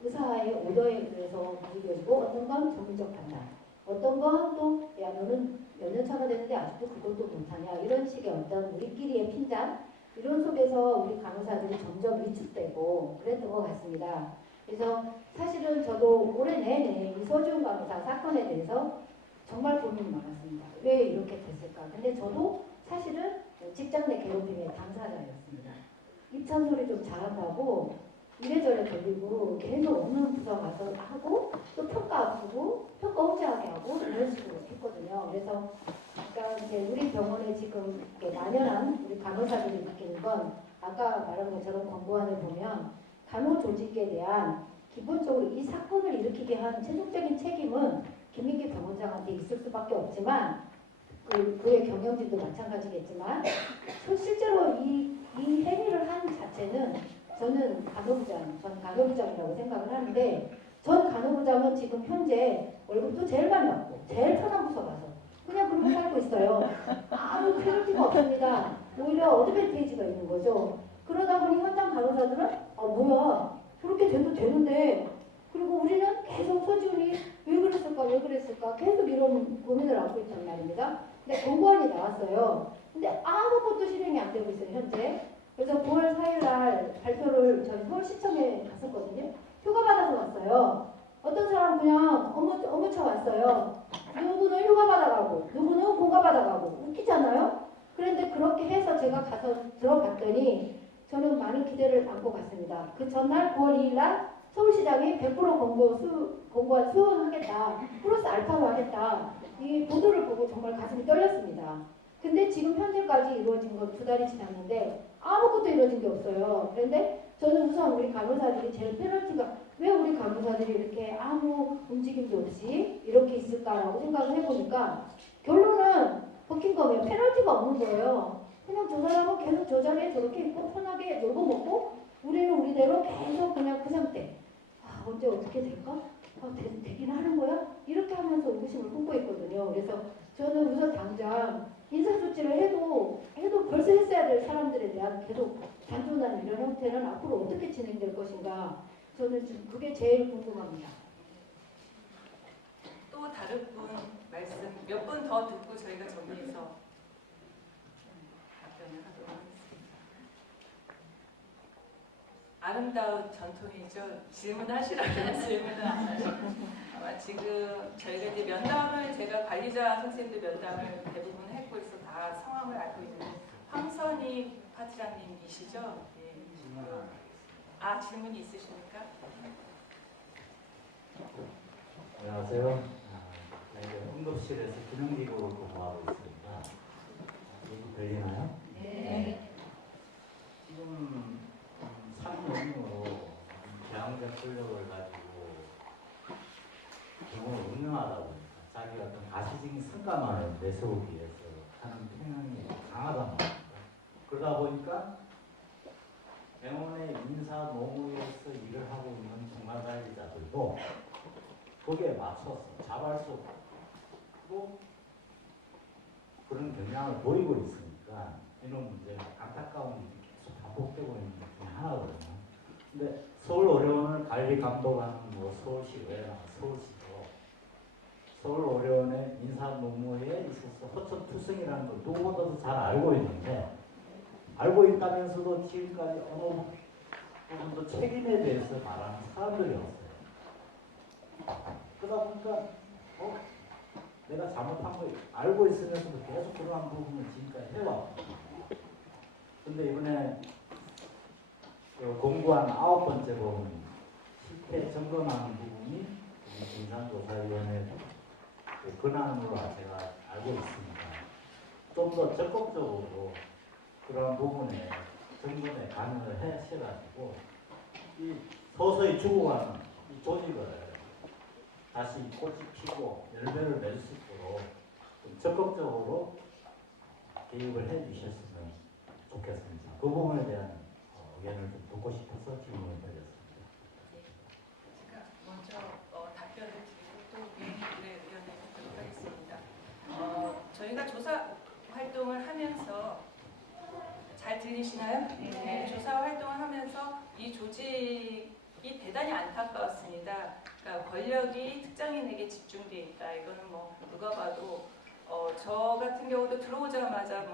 의사의 오더에 의해서 움직여지고 어떤 건 전문적 판단, 어떤 건 또 야 너는 몇 년 차가 됐는데 아직도 그것도 못하냐 이런 식의 어떤 우리끼리의 핀잔 이런 속에서 우리 간호사들이 점점 위축되고 그랬던 것 같습니다. 그래서 사실은 저도 올해 내내 이 서지훈 간호사 사건에 대해서 정말 고민이 많았습니다. 왜 이렇게 됐을까? 근데 저도 사실은 직장 내 괴롭힘의 당사자였습니다. 입찬 소리 좀 잘한다고 이래저래 돌리고 계속 없는 부서 가서 하고 또 평가 아프고 평가 홈제하게 하고 이런 식으로 했거든요. 그래서 그러니까 이제 우리 병원에 지금 이렇게 만연한 우리 간호사들이 느끼는 건 아까 말한 것처럼 권고안을 보면 간호 조직에 대한 기본적으로 이 사건을 일으키게 한 최종적인 책임은 김민기 병원장한테 있을 수밖에 없지만 그의 경영진도 마찬가지겠지만 실제로 이 행위를 한 자체는 저는 간호부장이라고 생각을 하는데 전 간호부장은 지금 현재 월급도 제일 많이 받고 제일 편한 부서 가서 그냥 그렇게 살고 있어요. 아무 페널티가 없습니다. 오히려 어드밴티지가 있는 거죠. 그러다 보니 현장 간호사들은 뭐야 그렇게 돼도 되는데 그리고 우리는 계속 서지훈이 왜 그랬을까 계속 이런 고민을 안고 있단 말입니다. 근데 권고안이 나왔어요. 근데 아무것도 실행이 안 되고 있어요 현재. 그래서 9월 4일날 발표를 저희 서울시청에 갔었거든요. 휴가 받아서 왔어요. 어떤 사람 그냥 업무차 왔어요. 누구는 휴가 받아가고 누구는 고가 받아가고 웃기잖아요. 그런데 그렇게 해서 제가 가서 들어봤더니 저는 많은 기대를 안고 갔습니다. 그 전날 9월 2일날 서울시장이 100% 권고안 수용하겠다. 플러스 알파로 하겠다. 이 보도를 보고 정말 가슴이 떨렸습니다. 근데 지금 현재까지 이루어진 건 2달이 지났는데 아무것도 이루어진 게 없어요. 그런데 저는 우선 우리 간호사들이 제일 페널티가 왜 우리 간호사들이 이렇게 아무 움직임도 없이 이렇게 있을까라고 생각을 해보니까 결론은 벗긴 거예요. 페널티가 없는 거예요. 그냥 저 사람은 계속 저 자리에 저렇게 있고 편하게 놀고 먹고 우리는 우리대로 계속 그냥 그 상태. 언제 어떻게 될까? 되긴 하는 거야? 이렇게 하면서 의구심을 품고 있거든요. 그래서 저는 우선 당장 인사조치를 해도 벌써 했어야 될 사람들에 대한 계속 단존하는 이런 형태는 앞으로 어떻게 진행될 것인가 저는 지금 그게 제일 궁금합니다. 또 다른 분 말씀 몇 분 더 듣고 저희가 정리해서 답변을 하도록 하겠습니다. 아름다운 전통이죠. 질문하시라면 질문을 안 하시고 아마 지금 저희가 이제 면담을 제가 관리자 선생님들 면담을 대부분 했고 있어 다 상황을 알고 있는 황선희 파트장님이시죠? 예. 질문이 있으십니까? 안녕하세요. 응급실에서 기능기구를 근무하고 있습니다. 여기 들리나요? 네. 지금 3년으로 대항적 권력을 가지고 병원을 운영하다 보니까 자기 어떤 가시적인 성과만을 내세우기 위해서 하는 편향이 강하단 말입니다. 그러다 보니까 병원의 인사 노무에서 일을 하고 있는 중간 관리자들도 거기에 맞춰서 자발적으로 그런 경향을 보이고 있으니까 이런 문제가 안타까운 일이 계속 반복되고 있는 것 중에 하나거든요. 근데 서울의료원을 관리 감독하는 서울시의회나 서울시도 서울의료원의 인사 노무에 있어서 허천투성이라는 걸 누구보다도 잘 알고 있는데 알고 있다면서도 지금까지 어느 부분도 책임에 대해서 말하는 사람들이 없어요. 그러다 보니까 내가 잘못한 거 알고 있으면서도 계속 그러한 부분을 지금까지 해왔고 근데 이번에 공고한 9번째 부분 실태 점검하는 부분이 진상조사위원회 권한으로 제가 알고 있습니다. 좀 더 적극적으로 그러한 부분에 점검에 관여를 하셔가지고 이 서서히 죽어가는 이 조직을 다시 꽃이 피고 열매를 맺을 수 있도록 좀 적극적으로 개입을 해 주셨으면 좋겠습니다. 그 부분에 대한 의견을 좀 듣고 싶어서 질문을 드렸습니다. 제가 먼저 답변을 드리고 또 위원님들의 의견을 듣도록 하겠습니다. 저희가 조사 활동을 하면서 잘 들리시나요? 네. 조사 활동을 하면서 이 조직이 대단히 안타까웠습니다. 그러니까 권력이 특정인에게 집중되어 있다. 이거는 누가 봐도 저 같은 경우도 들어오자마자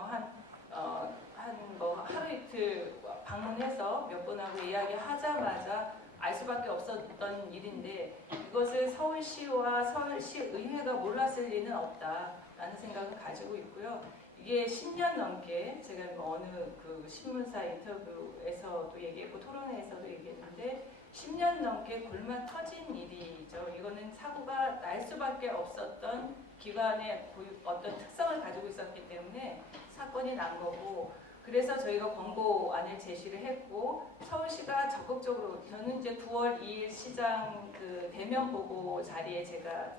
하루 이틀 방문해서 몇 분하고 이야기하자마자 알 수밖에 없었던 일인데 이것을 서울시와 서울시의회가 몰랐을 리는 없다라는 생각을 가지고 있고요. 이게 10년 넘게 제가 어느 그 신문사 인터뷰에서도 얘기했고 토론회에서도 얘기했는데 10년 넘게 골마 터진 일이죠. 이거는 사고가 사과가 날 수밖에 없었던 기관의 어떤 특성을 가지고 있었기 때문에 사건이 난 거고, 그래서 저희가 권고안을 제시를 했고, 서울시가 적극적으로, 저는 이제 9월 2일 시장 그 대면 보고 자리에 제가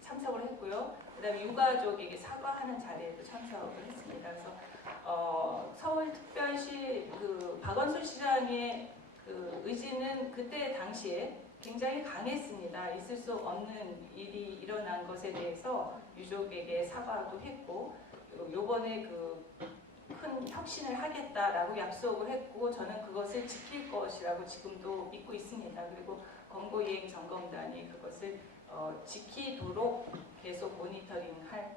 참석을 했고요. 그다음에 유가족에게 사과하는 자리에도 참석을 했습니다. 그래서 서울특별시 그 박원순 시장의 그 의지는 그때 당시에 굉장히 강했습니다. 있을 수 없는 일이 일어난 것에 대해서 유족에게 사과도 했고, 요번에 그 큰 혁신을 하겠다라고 약속을 했고, 저는 그것을 지킬 것이라고 지금도 믿고 있습니다. 그리고 권고이행 점검단이 그것을 지키도록 계속 모니터링할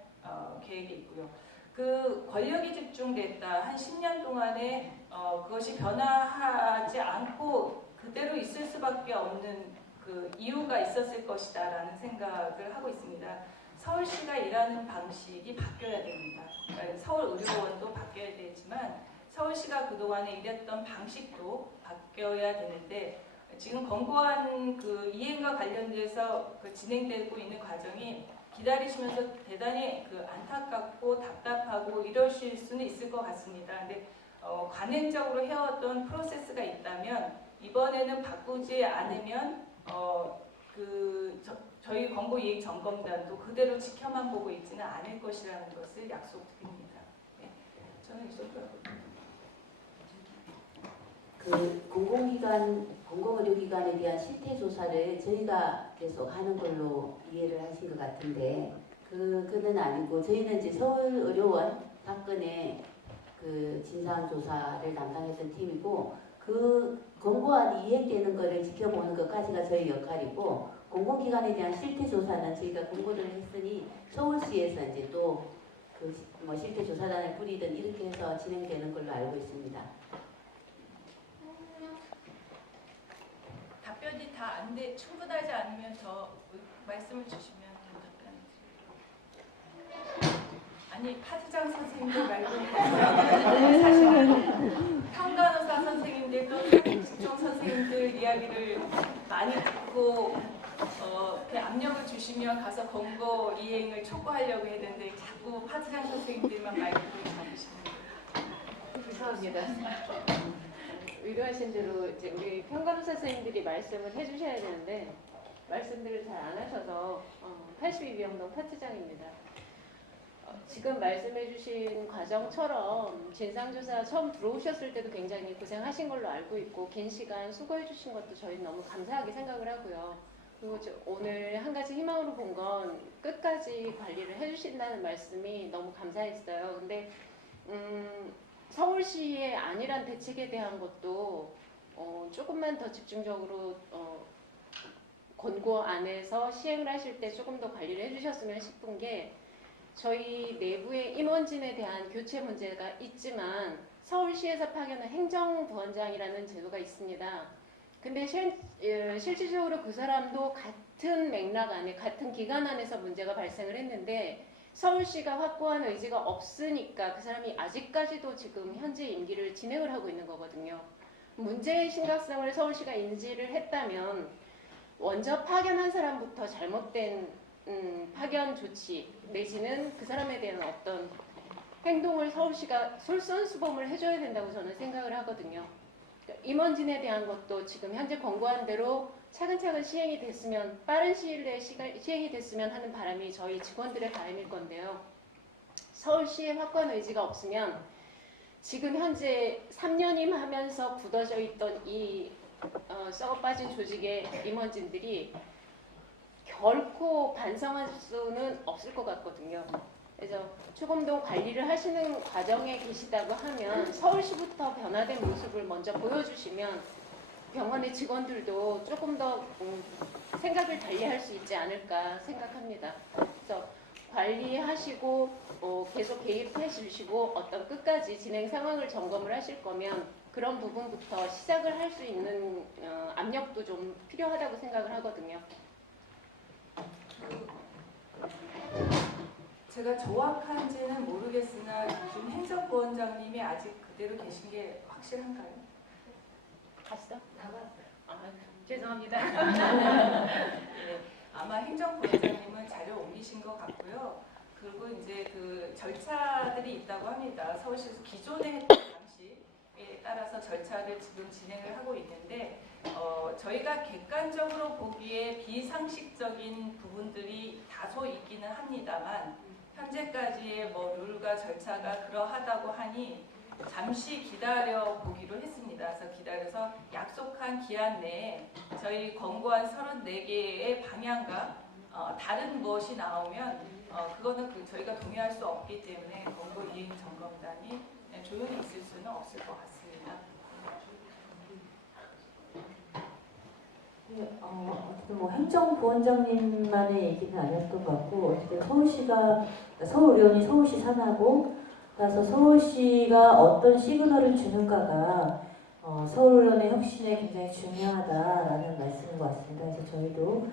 계획이 있고요. 그 권력이 집중됐다 한 10년 동안에 그것이 변화하지 않고 그대로 있을 수밖에 없는 그 이유가 있었을 것이다라는 생각을 하고 있습니다. 서울시가 일하는 방식이 바뀌어야 됩니다. 그러니까 서울의료원도 바뀌어야 되지만 서울시가 그동안에 일했던 방식도 바뀌어야 되는데, 지금 권고안 그 이행과 관련돼서 그 진행되고 있는 과정이 기다리시면서 대단히 그 안타깝고 답답하고 이러실 수는 있을 것 같습니다. 근데 관행적으로 해왔던 프로세스가 있다면 이번에는 바꾸지 않으면 저희 권고 이행 점검단도 그대로 지켜만 보고 있지는 않을 것이라는 것을 약속드립니다. 네. 저는 이 정도로. 그 공공의료기관에 대한 실태 조사를 저희가 계속 하는 걸로 이해를 하신 것 같은데, 그는 아니고 저희는 이제 서울의료원 사건의 그 진상 조사를 담당했던 팀이고, 그 권고안이 이행되는 것을 지켜보는 것까지가 저희 역할이고, 공공기관에 대한 실태 조사는 저희가 공고를 했으니 서울시에서 이제 또 그 뭐 실태 조사단을 꾸리든 이렇게 해서 진행되는 걸로 알고 있습니다. 답변이 다 안 돼, 충분하지 않으면 저 말씀을 주시면 답변 드릴게요. 아니, 파트장 선생님들 말고 사실 평간호사 선생님들도 직종 선생님들 이야기를 많이 듣고 그 압력을 주시면 가서 권고 이행을 촉구하려고 했는데 자꾸 파트장 선생님들만 마이크를 잡으시는 거예요. 죄송합니다. 의도하신 대로 이제 우리 평간호사 선생님들이 말씀을 해주셔야 되는데 말씀들을 잘 안 하셔서 82병동 파트장입니다. 지금 말씀해주신 과정처럼 진상조사 처음 들어오셨을 때도 굉장히 고생하신 걸로 알고 있고 긴 시간 수고해주신 것도 저희는 너무 감사하게 생각을 하고요. 그리고 오늘 한 가지 희망으로 본 건 끝까지 관리를 해주신다는 말씀이 너무 감사했어요. 근데 서울시의 안일한 대책에 대한 것도 조금만 더 집중적으로 권고 안에서 시행을 하실 때 조금 더 관리를 해주셨으면 싶은 게, 저희 내부의 임원진에 대한 교체 문제가 있지만 서울시에서 파견한 행정부원장이라는 제도가 있습니다. 근데 실질적으로 그 사람도 같은 맥락 안에 같은 기간 안에서 문제가 발생을 했는데 서울시가 확고한 의지가 없으니까 그 사람이 아직까지도 지금 현재 임기를 진행을 하고 있는 거거든요. 문제의 심각성을 서울시가 인지를 했다면 먼저 파견한 사람부터 잘못된 파견 조치 내지는 그 사람에 대한 어떤 행동을 서울시가 솔선수범을 해줘야 된다고 저는 생각을 하거든요. 그러니까 임원진에 대한 것도 지금 현재 권고한 대로 차근차근 시행이 됐으면, 빠른 시일 내에 시행이 됐으면 하는 바람이 저희 직원들의 바람일 건데요. 서울시의 확고한 의지가 없으면 지금 현재 3년임 하면서 굳어져 있던 이 썩어 빠진 조직의 임원진들이 결코 반성할 수는 없을 것 같거든요. 그래서 조금 더 관리를 하시는 과정에 계시다고 하면 서울시부터 변화된 모습을 먼저 보여주시면 병원의 직원들도 조금 더 생각을 달리할 수 있지 않을까 생각합니다. 그래서 관리하시고 계속 개입해 주시고 어떤 끝까지 진행 상황을 점검을 하실 거면 그런 부분부터 시작을 할 수 있는 압력도 좀 필요하다고 생각을 하거든요. 제가 정확한지는 모르겠으나 지금 행정부원장님이 아직 그대로 계신 게 확실한가요? 갔어? 나갔어요. 아, 죄송합니다. 네, 아마 행정부원장님은 자료 옮기신 것 같고요. 그리고 이제 그 절차들이 있다고 합니다. 서울시에서 기존에 했던 방식에 따라서 절차를 지금 진행을 하고 있는데 저희가 객관적으로 보기에 비상식적인 부분들이 다소 있기는 합니다만 현재까지의 뭐 룰과 절차가 그러하다고 하니 잠시 기다려 보기로 했습니다. 그래서 기다려서 약속한 기한 내에 저희 권고안 34개의 방향과 다른 무엇이 나오면 그거는 저희가 동의할 수 없기 때문에 권고 이행 점검단이 그냥 조용히 있을 수는 없을 것 같습니다. 네, 어쨌든 뭐 행정부원장님만의 얘기는 아니었던 것 같고 어쨌든 서울의원이 서울시 산하고 따라서 서울시가 어떤 시그널을 주는가가 서울의원의 혁신에 굉장히 중요하다라는 말씀인 것 같습니다. 그래서 저희도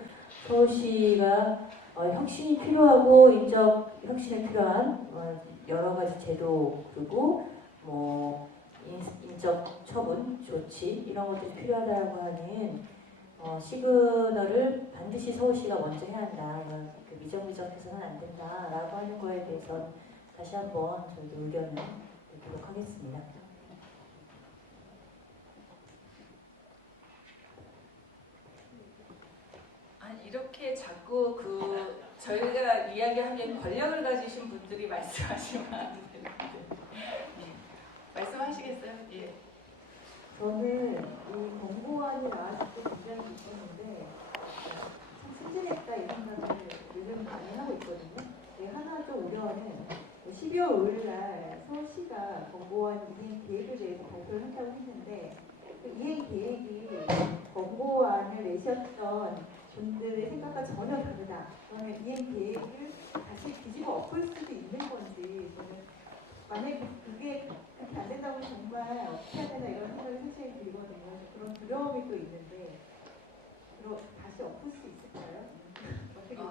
서울시가 혁신이 필요하고 인적 혁신에 필요한 여러 가지 제도 그리고 뭐 인적 처분 조치 이런 것들이 필요하다고 하는 시그널을 반드시 서울시가 먼저 해야 한다. 이런 미정미정해서는 안 된다라고 하는 거에 대해서 다시 한번 저희도 의견을 내도록 하겠습니다. 아니 이렇게 자꾸 저희가 이야기하기엔 권력을 가지신 분들이 말씀하시면 안 되는데 말씀하시겠어요? 예. 저는 이 권고안이 나왔을 때 굉장히 기뻤는데 참 승진했다 이 생각을 요즘 많이 하고 있거든요. 하나 좀 우려는 12월 5일 날 서울시가 권고안 이행 계획에 대해서 발표를 한다고 했는데 그 이행 계획이 권고안을 내셨던 분들의 생각과 전혀 다르다. 그러면 이행 계획을 다시 뒤집어 엎을 수도 있는 건지 저는 만약에 그게 그렇게 안 된다고 정말 어떻게 해야 되나 이런 생각이 사실 들거든요. 그런 두려움이 또 있는데 다시 엎을 수 있을까요?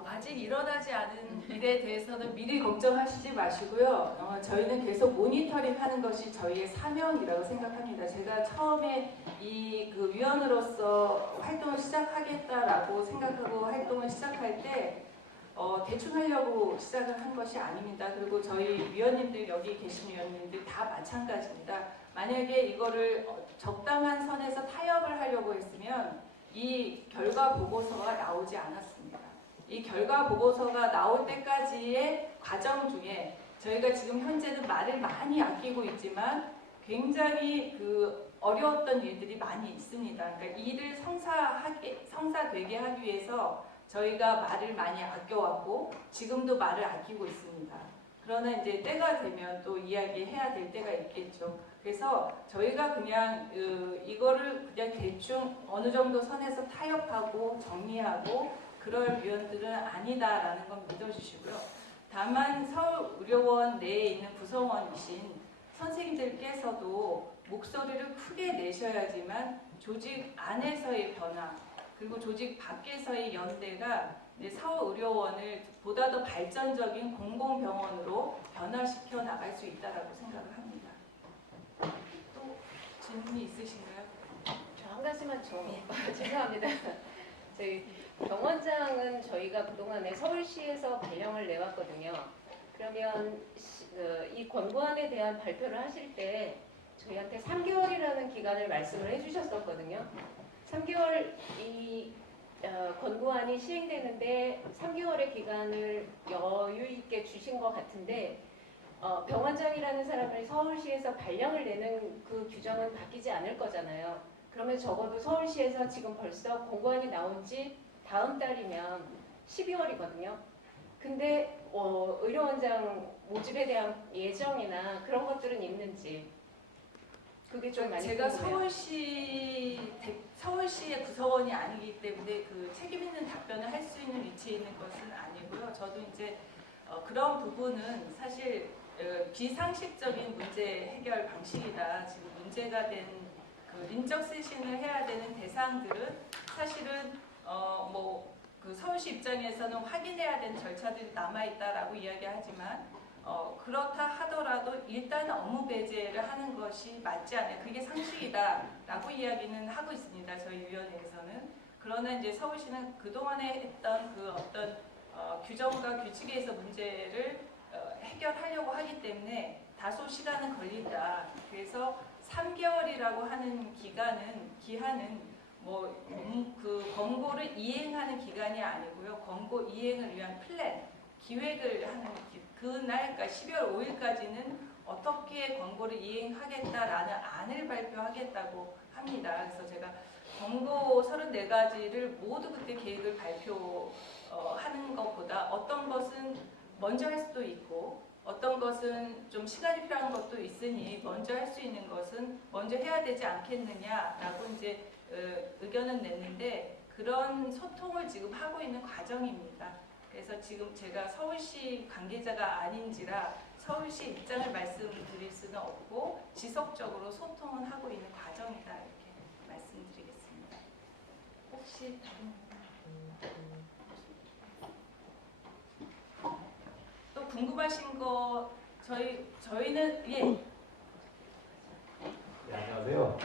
아직 일어나지 않은 일에 대해서는 미리 걱정하시지 마시고요. 저희는 계속 모니터링하는 것이 저희의 사명이라고 생각합니다. 제가 처음에 그 위원으로서 활동을 시작하겠다라고 생각하고 활동을 시작할 때 대충 하려고 시작을 한 것이 아닙니다. 그리고 저희 위원님들 여기 계신 위원님들 다 마찬가지입니다. 만약에 이거를 적당한 선에서 타협을 하려고 했으면 이 결과 보고서가 나오지 않았습니다. 이 결과 보고서가 나올 때까지의 과정 중에 저희가 지금 현재는 말을 많이 아끼고 있지만 굉장히 어려웠던 일들이 많이 있습니다. 그러니까 일을 성사되게 하기 위해서 저희가 말을 많이 아껴왔고 지금도 말을 아끼고 있습니다. 그러나 이제 때가 되면 또 이야기해야 될 때가 있겠죠. 그래서 저희가 그냥 이거를 그냥 대충 어느 정도 선에서 타협하고 정리하고 그럴 위원들은 아니다라는 건 믿어주시고요. 다만 서울의료원 내에 있는 구성원이신 선생님들께서도 목소리를 크게 내셔야지만 조직 안에서의 변화 그리고 조직 밖에서의 연대가 서울의료원을 보다 더 발전적인 공공병원으로 변화시켜 나갈 수 있다고 생각을 합니다. 또 질문이 있으신가요? 저 한 가지만 죄송합니다. 저희 병원장은 저희가 그동안에 서울시에서 발령을 내왔거든요. 그러면 이 권고안에 대한 발표를 하실 때 저희한테 3개월이라는 기간을 말씀을 해주셨었거든요. 3개월 이 권고안이 시행되는데 3개월의 기간을 여유 있게 주신 것 같은데 병원장이라는 사람을 서울시에서 발령을 내는 그 규정은 바뀌지 않을 거잖아요. 그러면 적어도 서울시에서 지금 벌써 권고안이 나온 지 다음 달이면 12월이거든요. 근데 의료원장 모집에 대한 예정이나 그런 것들은 있는지 그게 좀 많이 제가 궁금해요. 서울시의 구성원이 아니기 때문에 책임 있는 답변을 할 수 있는 위치에 있는 것은 아니고요. 저도 이제 그런 부분은 사실 비상식적인 문제 해결 방식이다. 지금 문제가 된 인적 쇄신을 해야 되는 대상들은 사실은 서울시 입장에서는 확인해야 되는 절차들이 남아있다라고 이야기하지만 그렇다 하더라도 일단 업무 배제를 하는 것이 맞지 않아요. 그게 상식이다라고 이야기는 하고 있습니다. 저희 위원회에서는. 그러나 이제 서울시는 그동안에 했던 그 어떤 규정과 규칙에서 문제를 해결하려고 하기 때문에 다소 시간은 걸린다. 그래서 3개월이라고 하는 기한은 뭐 그 권고를 이행하는 기간이 아니고요. 권고 이행을 위한 플랜, 기획을 하는 그날, 그러니까 12월 5일까지는 어떻게 권고를 이행하겠다라는 안을 발표하겠다고 합니다. 그래서 제가 권고 34가지를 모두 그때 계획을 발표하는 것보다 어떤 것은 먼저 할 수도 있고 어떤 것은 좀 시간이 필요한 것도 있으니 먼저 할 수 있는 것은 먼저 해야 되지 않겠느냐라고 이제 의견은 냈는데 그런 소통을 지금 하고 있는 과정입니다. 그래서 지금 제가 서울시 관계자가 아닌지라 서울시 입장을 말씀드릴 수는 없고 지속적으로 소통은 하고 있는 과정이다 이렇게 말씀드리겠습니다. 혹시 다른 또 궁금하신 거 저희는 예. 네, 안녕하세요.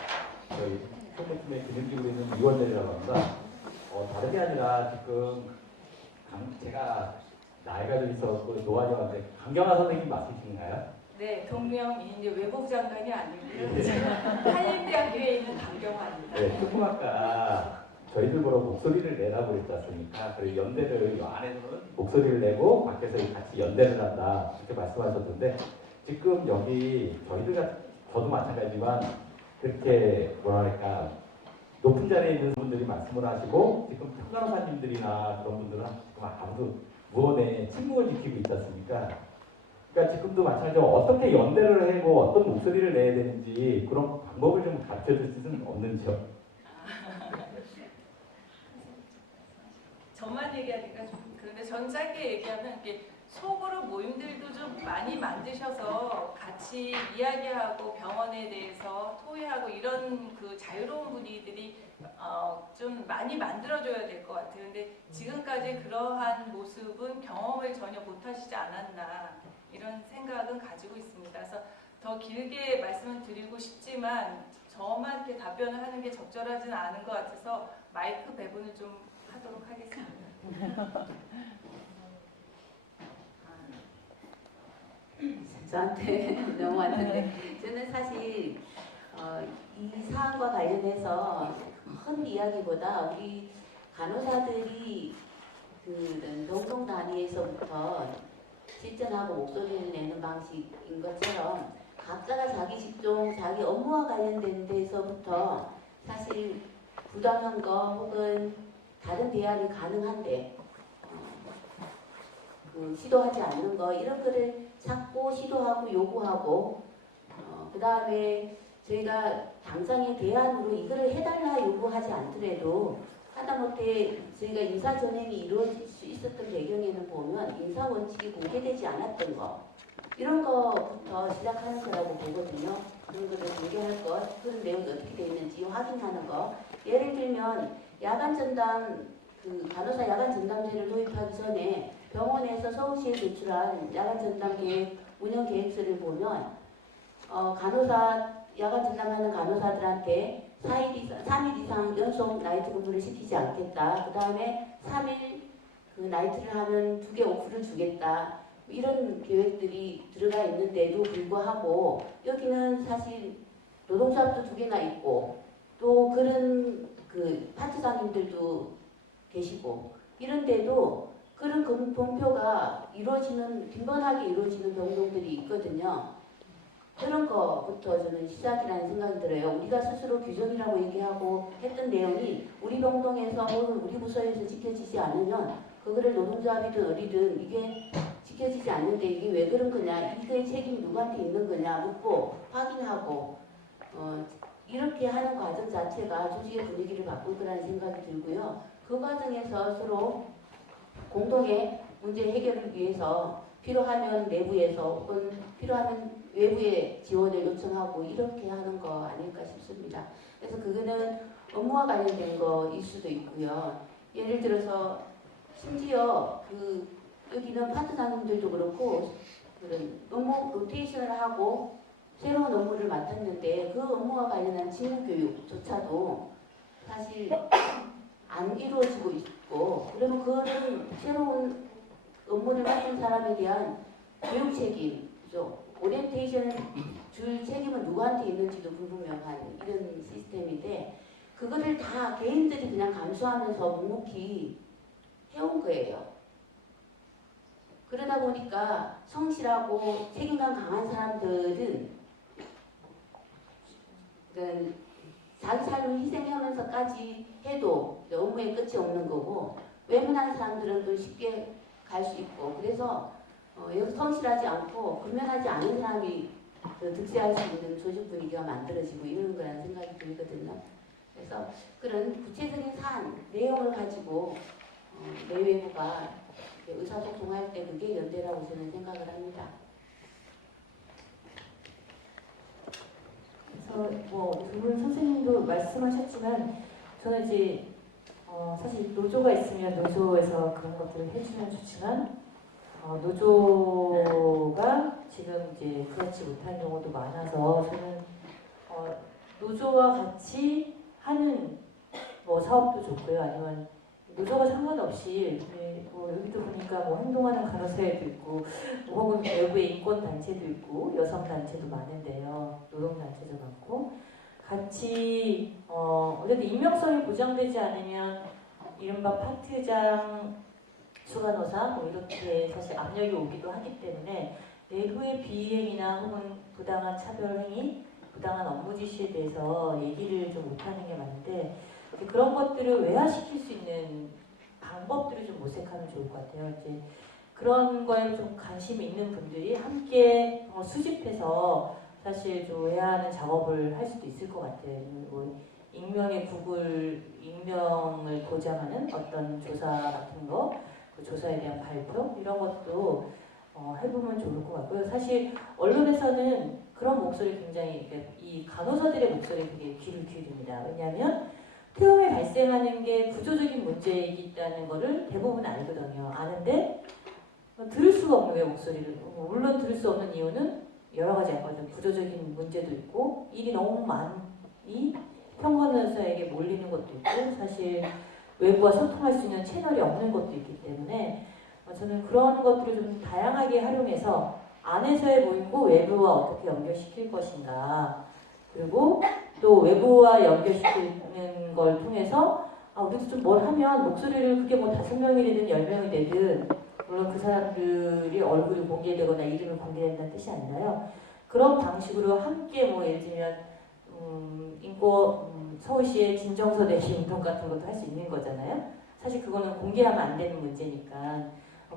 저희 소매팀의 기능기구 있는 이원렬이라고 합니다. 다른 게 아니라 지금 제가 나이가 좀 있어서 노안이 왔는데 강경화 선생님 맞으신가요? 네, 동명이 이제 외국 장관이 아니고요. 네. 제가 한림대학교에 있는 강경화입니다. 네, 조금 아까 저희들 보러 목소리를 내라고 그랬지 않습니까? 그리고 연대를 이 안에서는 목소리를 내고 밖에서 같이 연대를 한다 이렇게 말씀하셨는데 지금 여기 저도 마찬가지지만 그렇게 뭐랄까 높은 자리에 있는 분들이 말씀을 하시고 지금 평간호사님들이나 그런 분들은 지금 아무도 무언의 침묵을 지키고 있지 않습니까? 그러니까 지금도 마찬가지로 어떻게 연대를 하고 어떤 목소리를 내야 되는지 그런 방법을 좀 가르쳐 줄 수는 없는지요? 저만 얘기하니까 좀 그런데 전 짧게 얘기하면 이게 소그룹 모임들도 좀 많이 만드셔서 같이 이야기하고 병원에 대해서 토의하고 이런 그 자유로운 분위기들이 좀 많이 만들어줘야 될 것 같아요. 근데 지금까지 그러한 모습은 경험을 전혀 못하시지 않았나 이런 생각은 가지고 있습니다. 그래서 더 길게 말씀을 드리고 싶지만 저만 이렇게 답변을 하는 게 적절하지는 않은 것 같아서 마이크 배분을 좀 하도록 하겠습니다. 저한테 넘어왔는데 저는 사실 이 사안과 관련해서 큰 이야기보다 우리 간호사들이 그 동성 단위에서부터 실전하고 목소리를 내는 방식인 것처럼 각자가 자기 직종, 자기 업무와 관련된 데서부터 사실 부당한 거 혹은 다른 대안이 가능한데 시도하지 않는 거 이런 거를 찾고 시도하고 요구하고 그 다음에 저희가 당장의 대안으로 이거를 해달라 요구하지 않더라도 하다못해 저희가 인사전행이 이루어질 수 있었던 배경에는 보면 인사원칙이 공개되지 않았던 거 이런 거부터 시작하는 거라고 보거든요. 그런 거를 공개할 것, 그런 내용이 어떻게 되어 있는지 확인하는 거. 예를 들면 야간 전담, 간호사 야간 전담제를 도입하기 전에 병원에서 서울시에 제출한 야간 전담 계획, 운영 계획서를 보면 야간 전담하는 간호사들한테 3일 이상 연속 나이트 근무를 시키지 않겠다. 그 다음에 3일 나이트를 하면 2개 오프를 주겠다. 이런 계획들이 들어가 있는데도 불구하고 여기는 사실 노동조합도 2개나 있고 또 그런 파트장님들도 계시고 이런데도 그런 분표가 빈번하게 이루어지는 병동들이 있거든요. 그런 거부터 저는 시작이라는 생각이 들어요. 우리가 스스로 규정이라고 얘기하고 했던 내용이 우리 병동에서 혹은 우리 부서에서 지켜지지 않으면 그거를 노동조합이든 어디든 이게 지켜지지 않는데 이게 왜 그런 거냐, 이거의 책임이 누구한테 있는 거냐 묻고 확인하고 이렇게 하는 과정 자체가 조직의 분위기를 바꿀 거라는 생각이 들고요. 그 과정에서 서로 공동의 문제 해결을 위해서 필요하면 내부에서 혹은 필요하면 외부의 지원을 요청하고 이렇게 하는 거 아닐까 싶습니다. 그래서 그거는 업무와 관련된 거일 수도 있고요. 예를 들어서 심지어 여기는 파트너님들도 그렇고 그런 업무 로테이션을 하고 새로운 업무를 맡았는데 그 업무와 관련한 직무 교육조차도 사실 안 이루어지고 있고 그러면 그거는 새로운 업무를 맡은 사람에 대한 교육 책임이죠. 오리엔테이션을 줄 책임은 누구한테 있는지도 불분명한 이런 시스템인데 그거를 다 개인들이 그냥 감수하면서 묵묵히 해온 거예요. 그러다 보니까 성실하고 책임감 강한 사람들은 자기 삶을 희생하면서까지 해도 업무에 끝이 없는 거고 외면한 사람들은 또 쉽게 갈 수 있고 그래서 여기 성실하지 않고 근면하지 않은 사람이 득세할 수 있는 조직 분위기가 만들어지고 이런 거라는 생각이 들거든요. 그래서 그런 구체적인 사안, 내용을 가지고 내외부가 의사소통할 때 그게 연대라고 저는 생각을 합니다. 그래서 뭐 두 분 선생님도 말씀하셨지만 저는 이제 사실 노조가 있으면 노조에서 그런 것들을 해주면 좋지만 노조가 지금 이제 그렇지 못한 경우도 많아서 저는 노조와 같이 하는 뭐 사업도 좋고요. 아니면 노조가 상관없이 뭐 여기도 보니까 뭐 행동하는 간호사회도 있고 뭐 혹은 외부의 인권 단체도 있고 여성 단체도 많은데요. 노동 단체도 많고 같이 어쨌든 익명성이 보장되지 않으면 이른바 파트장 추간호사 뭐 이렇게 사실 압력이 오기도 하기 때문에 내부의 비행이나 혹은 부당한 차별 행위, 부당한 업무 지시에 대해서 얘기를 좀 못하는 게 많은데 그런 것들을 외화시킬 수 있는 방법들을 좀 모색하면 좋을 것 같아요. 이제 그런 거에 좀 관심이 있는 분들이 함께 수집해서 사실 좀 외화하는 작업을 할 수도 있을 것 같아요. 뭐 익명을 보장하는 어떤 조사 같은 거, 그 조사에 대한 발표 이런 것도 해보면 좋을 것 같고요. 사실 언론에서는 그런 목소리 굉장히 이 간호사들의 목소리에 되게 귀를 기울입니다. 왜냐하면 태움이 발생하는 게 구조적인 문제이기라는 거를 대부분 알거든요. 아는데 들을 수가 없는 거예요, 목소리를. 물론 들을 수 없는 이유는 여러 가지 있거든요. 구조적인 문제도 있고 일이 너무 많이 평간의사에게 몰리는 것도 있고 사실 외부와 소통할 수 있는 채널이 없는 것도 있기 때문에 저는 그런 것들을 좀 다양하게 활용해서 안에서의 모임과 외부와 어떻게 연결시킬 것인가 그리고 또 외부와 연결시키는 걸 통해서 우리도 좀 뭘 하면 목소리를 그게 뭐 5명이 되든 10명이 되든 물론 그 사람들이 얼굴이 공개되거나 이름이 공개된다는 뜻이 아니라요. 그런 방식으로 함께 뭐 예를 들면 서울시의 진정서 내시 운동 같은 것도 할 수 있는 거잖아요. 사실 그거는 공개하면 안 되는 문제니까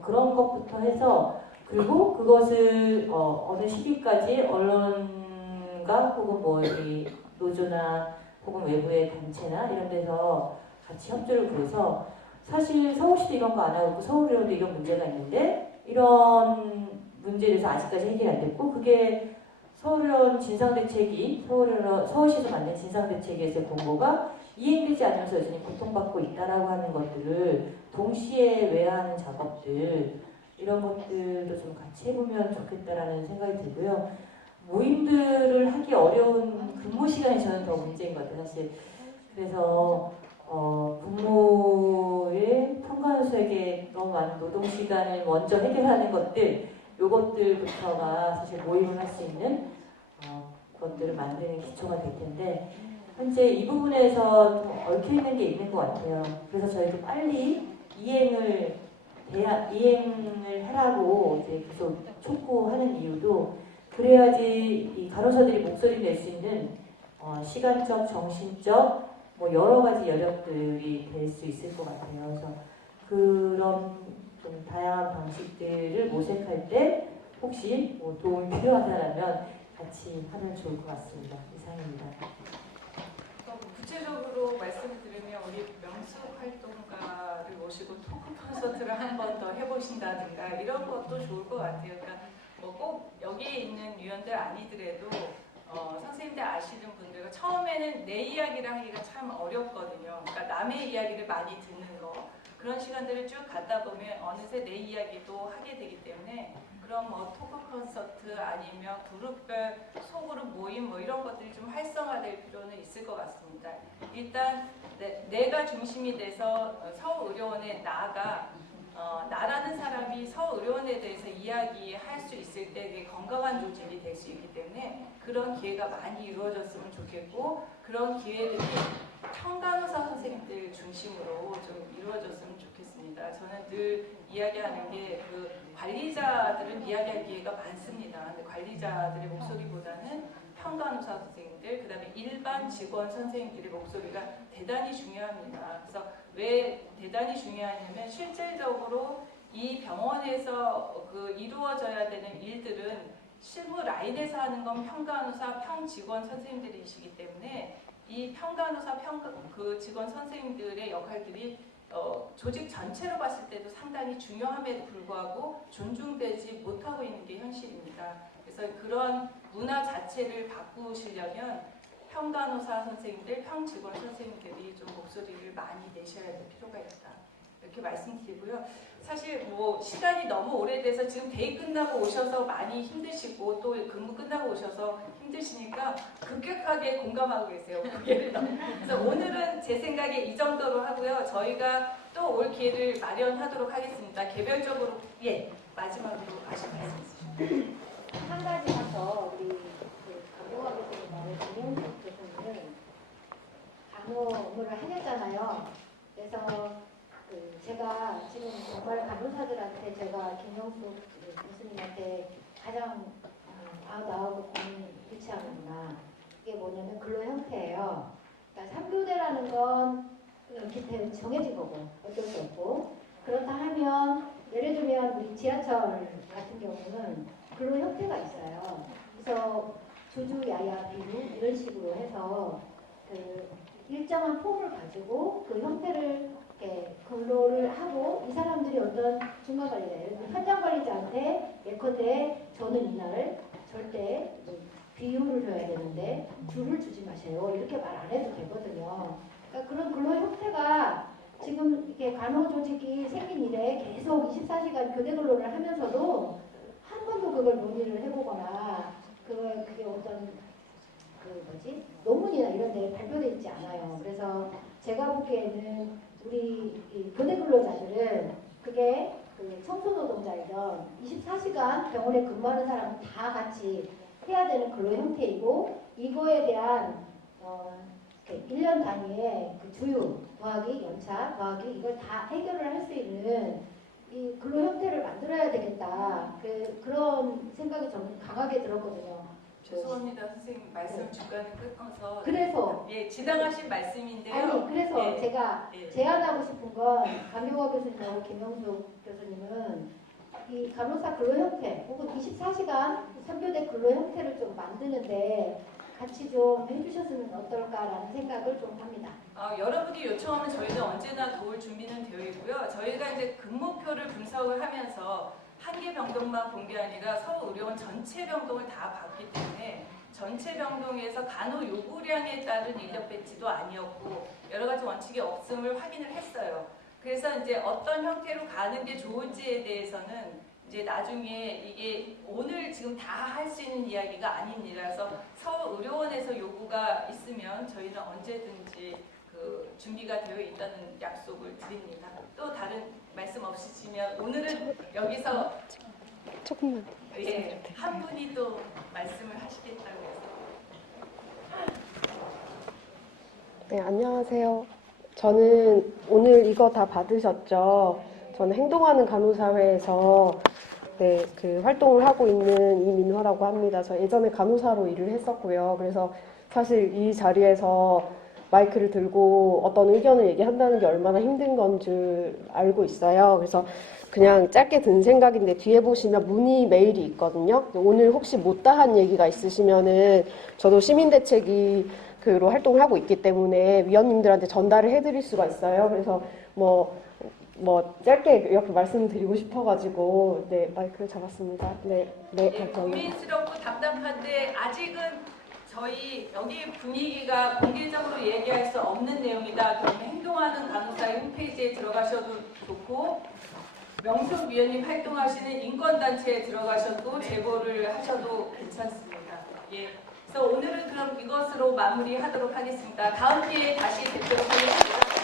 그런 것부터 해서 그리고 그것을 어느 시기까지 언론과 혹은 뭐 여기 노조나 혹은 외부의 단체나 이런 데서 같이 협조를 구해서 사실 서울시도 이런 거 안 하고 있고 서울의료도 이런 문제가 있는데 이런 문제에 대해서 아직까지 해결이 안 됐고 그게 서울의료원 진상대책이 서울시에서 만든 진상대책에서의 공고가 이행되지 않으면서 여전히 고통받고 있다라고 하는 것들을 동시에 외화하는 작업들 이런 것들도 좀 같이 해보면 좋겠다라는 생각이 들고요. 모임들을 하기 어려운 근무 시간이 저는 더 문제인 것 같아요. 사실 그래서 근무의 평간수에게 너무 많은 노동 시간을 먼저 해결하는 것들 요것들부터가 사실 모임을 할 수 있는 것들을 만드는 기초가 될 텐데 현재 이 부분에서 좀 얽혀있는 게 있는 것 같아요. 그래서 저희도 빨리 이행을 하라고 이제 계속 촉구하는 이유도 그래야지 이 간호사들이 목소리 낼 수 있는 시간적, 정신적 뭐 여러 가지 여력들이 될 수 있을 것 같아요. 그래서 그런 좀 다양한 방식들을 모색할 때 혹시 뭐 도움이 필요하다면 같이 하면 좋을 것 같습니다. 이상입니다. 구체적으로 말씀을 드리면 우리 명수 활동가를 모시고 토크 콘서트를 한 번 더 해보신다든가 이런 것도 좋을 것 같아요. 그러니까 뭐 꼭 여기에 있는 위원들 아니더라도 선생님들 아시는 분들과 처음에는 내 이야기를 하기가 참 어렵거든요. 그러니까 남의 이야기를 많이 듣는 거. 그런 시간들을 쭉 갖다 보면 어느새 내 이야기도 하게 되기 때문에 그런 뭐 토크 콘서트 아니면 그룹별 소그룹 모임 뭐 이런 것들이 좀 활성화될 필요는 있을 것 같습니다. 일단 내가 중심이 돼서 서울의료원에 나라는 사람이 서울의료원에 대해서 이야기할 수 있을 때 그게 건강한 조직이 될 수 있기 때문에 그런 기회가 많이 이루어졌으면 좋겠고 그런 기회들이 평간호사 선생님들 중심으로 좀 이루어졌으면 좋겠습니다. 저는 늘 이야기하는 게 그 관리자들은 이야기할 기회가 많습니다. 근데 관리자들의 목소리보다는 평간호사 선생님들, 그 다음에 일반 직원 선생님들의 목소리가 대단히 중요합니다. 그래서 왜 대단히 중요하냐면 실질적으로 이 병원에서 그 이루어져야 되는 일들은 실무 라인에서 하는 건 평간호사, 평직원 선생님들이시기 때문에 이 평간호사, 그 직원 선생님들의 역할들이 조직 전체로 봤을 때도 상당히 중요함에도 불구하고 존중되지 못하고 있는 게 현실입니다. 그래서 그런 문화 자체를 바꾸시려면 평간호사 선생님들, 평직원 선생님들이 좀 목소리를 많이 내셔야 될 필요가 있다. 이렇게 말씀드리고요. 사실 뭐 시간이 너무 오래돼서 지금 데이 끝나고 오셔서 많이 힘드시고 또 근무 끝나고 오셔서 힘드시니까 급격하게 공감하고 계세요. 그래서 오늘은 제 생각에 이 정도로 하고요. 저희가 또 올 기회를 마련하도록 하겠습니다. 개별적으로 마지막으로 하실 말씀 있으시죠? 한 가지만 더 우리 그 간호가 교수님 말을 김영숙 교수님은 간호를 하셨잖아요. 그래서 제가 지금 정말 간호사들한테 제가 김영숙 교수님한테 가장 나하고 일치하는구나. 이게 뭐냐면 근로 형태예요. 그러니까 3교대라는 건 기타 정해진 거고 어쩔 수 없고 그렇다 하면 예를 들면 우리 지하철 같은 경우는 근로 형태가 있어요. 그래서 주주, 야야, 비루 이런 식으로 해서 그 일정한 폼을 가지고 그 형태를 이렇게 근로를 하고 이 사람들이 어떤 중간 관리자예요. 현장 관리자한테 예컨대 저는 이날 절대 비율을 줘야 되는데 줄을 주지 마세요. 이렇게 말 안 해도 되거든요. 그러니까 그런 근로 형태가 지금 이렇게 간호 조직이 생긴 이래 계속 24시간 교대 근로를 하면서도 한 번도 그걸 논의를 해보거나 그게 어떤 논문이나 이런 데 발표되어 있지 않아요. 그래서 제가 보기에는 우리 이 교대 근로자들은 그게 그 청소 노동자이든 24시간 병원에 근무하는 사람은 다 같이 해야 되는 근로 형태이고 이거에 대한 1년 단위의 그 주휴, 더하기, 연차, 더하기 이걸 다 해결을 할 수 있는 이 근로 형태를 만들어야 되겠다. 그런 생각이 저는 강하게 들었거든요. 죄송합니다, 선생님 말씀 중간에 끊어서. 그래서 지당하신 말씀인데요. 아니 그래서 예. 제가 제안하고 싶은 건 강경화 교수님하고 김영숙 교수님은 이 간호사 근로 형태 혹은 24시간 3교대 근로 형태를 좀 만드는데 같이 좀 해주셨으면 어떨까라는 생각을 좀 합니다. 여러분이 요청하면 저희는 언제나 도울 준비는 되어 있고요. 저희가 이제 근무표를 분석을 하면서 한 개 병동만 본 게 아니라 서울의료원 전체 병동을 다 봤기 때문에 전체 병동에서 간호 요구량에 따른 인력 배치도 아니었고 여러 가지 원칙이 없음을 확인을 했어요. 그래서 이제 어떤 형태로 가는 게 좋을지에 대해서는 이제 나중에 이게 오늘 지금 다 할 수 있는 이야기가 아닙니다. 그래서 서울의료원에서 요구가 있으면 저희는 언제든지 그 준비가 되어 있다는 약속을 드립니다. 또 다른 말씀 없으시면 오늘은 여기서 조금만 한 분이 또 말씀을 하시겠다고 해서. 네, 안녕하세요. 저는 오늘 이거 다 받으셨죠? 저는 행동하는 간호사회에서 그 활동을 하고 있는 이민화라고 합니다. 저 예전에 간호사로 일을 했었고요. 그래서 사실 이 자리에서 마이크를 들고 어떤 의견을 얘기한다는 게 얼마나 힘든 건 줄 알고 있어요. 그래서 그냥 짧게 든 생각인데 뒤에 보시면 문의 메일이 있거든요. 오늘 혹시 못다한 얘기가 있으시면은 저도 시민대책위로 활동을 하고 있기 때문에 위원님들한테 전달을 해드릴 수가 있어요. 그래서 뭐 짧게 이렇게 말씀을 드리고 싶어가지고 마이크를 잡았습니다. 감사합니다. 고민스럽고 답답한데 아직은 저희 여기 분위기가 공개적으로 얘기할 수 없는 내용이다. 그러면 행동하는 간호사의 홈페이지에 들어가셔도 좋고 명숙 위원님 활동하시는 인권단체에 들어가셔도 제보를 하셔도 괜찮습니다. 예. 그래서 오늘은 그럼 이것으로 마무리하도록 하겠습니다. 다음 기회에 다시 뵙도록 하겠습니다.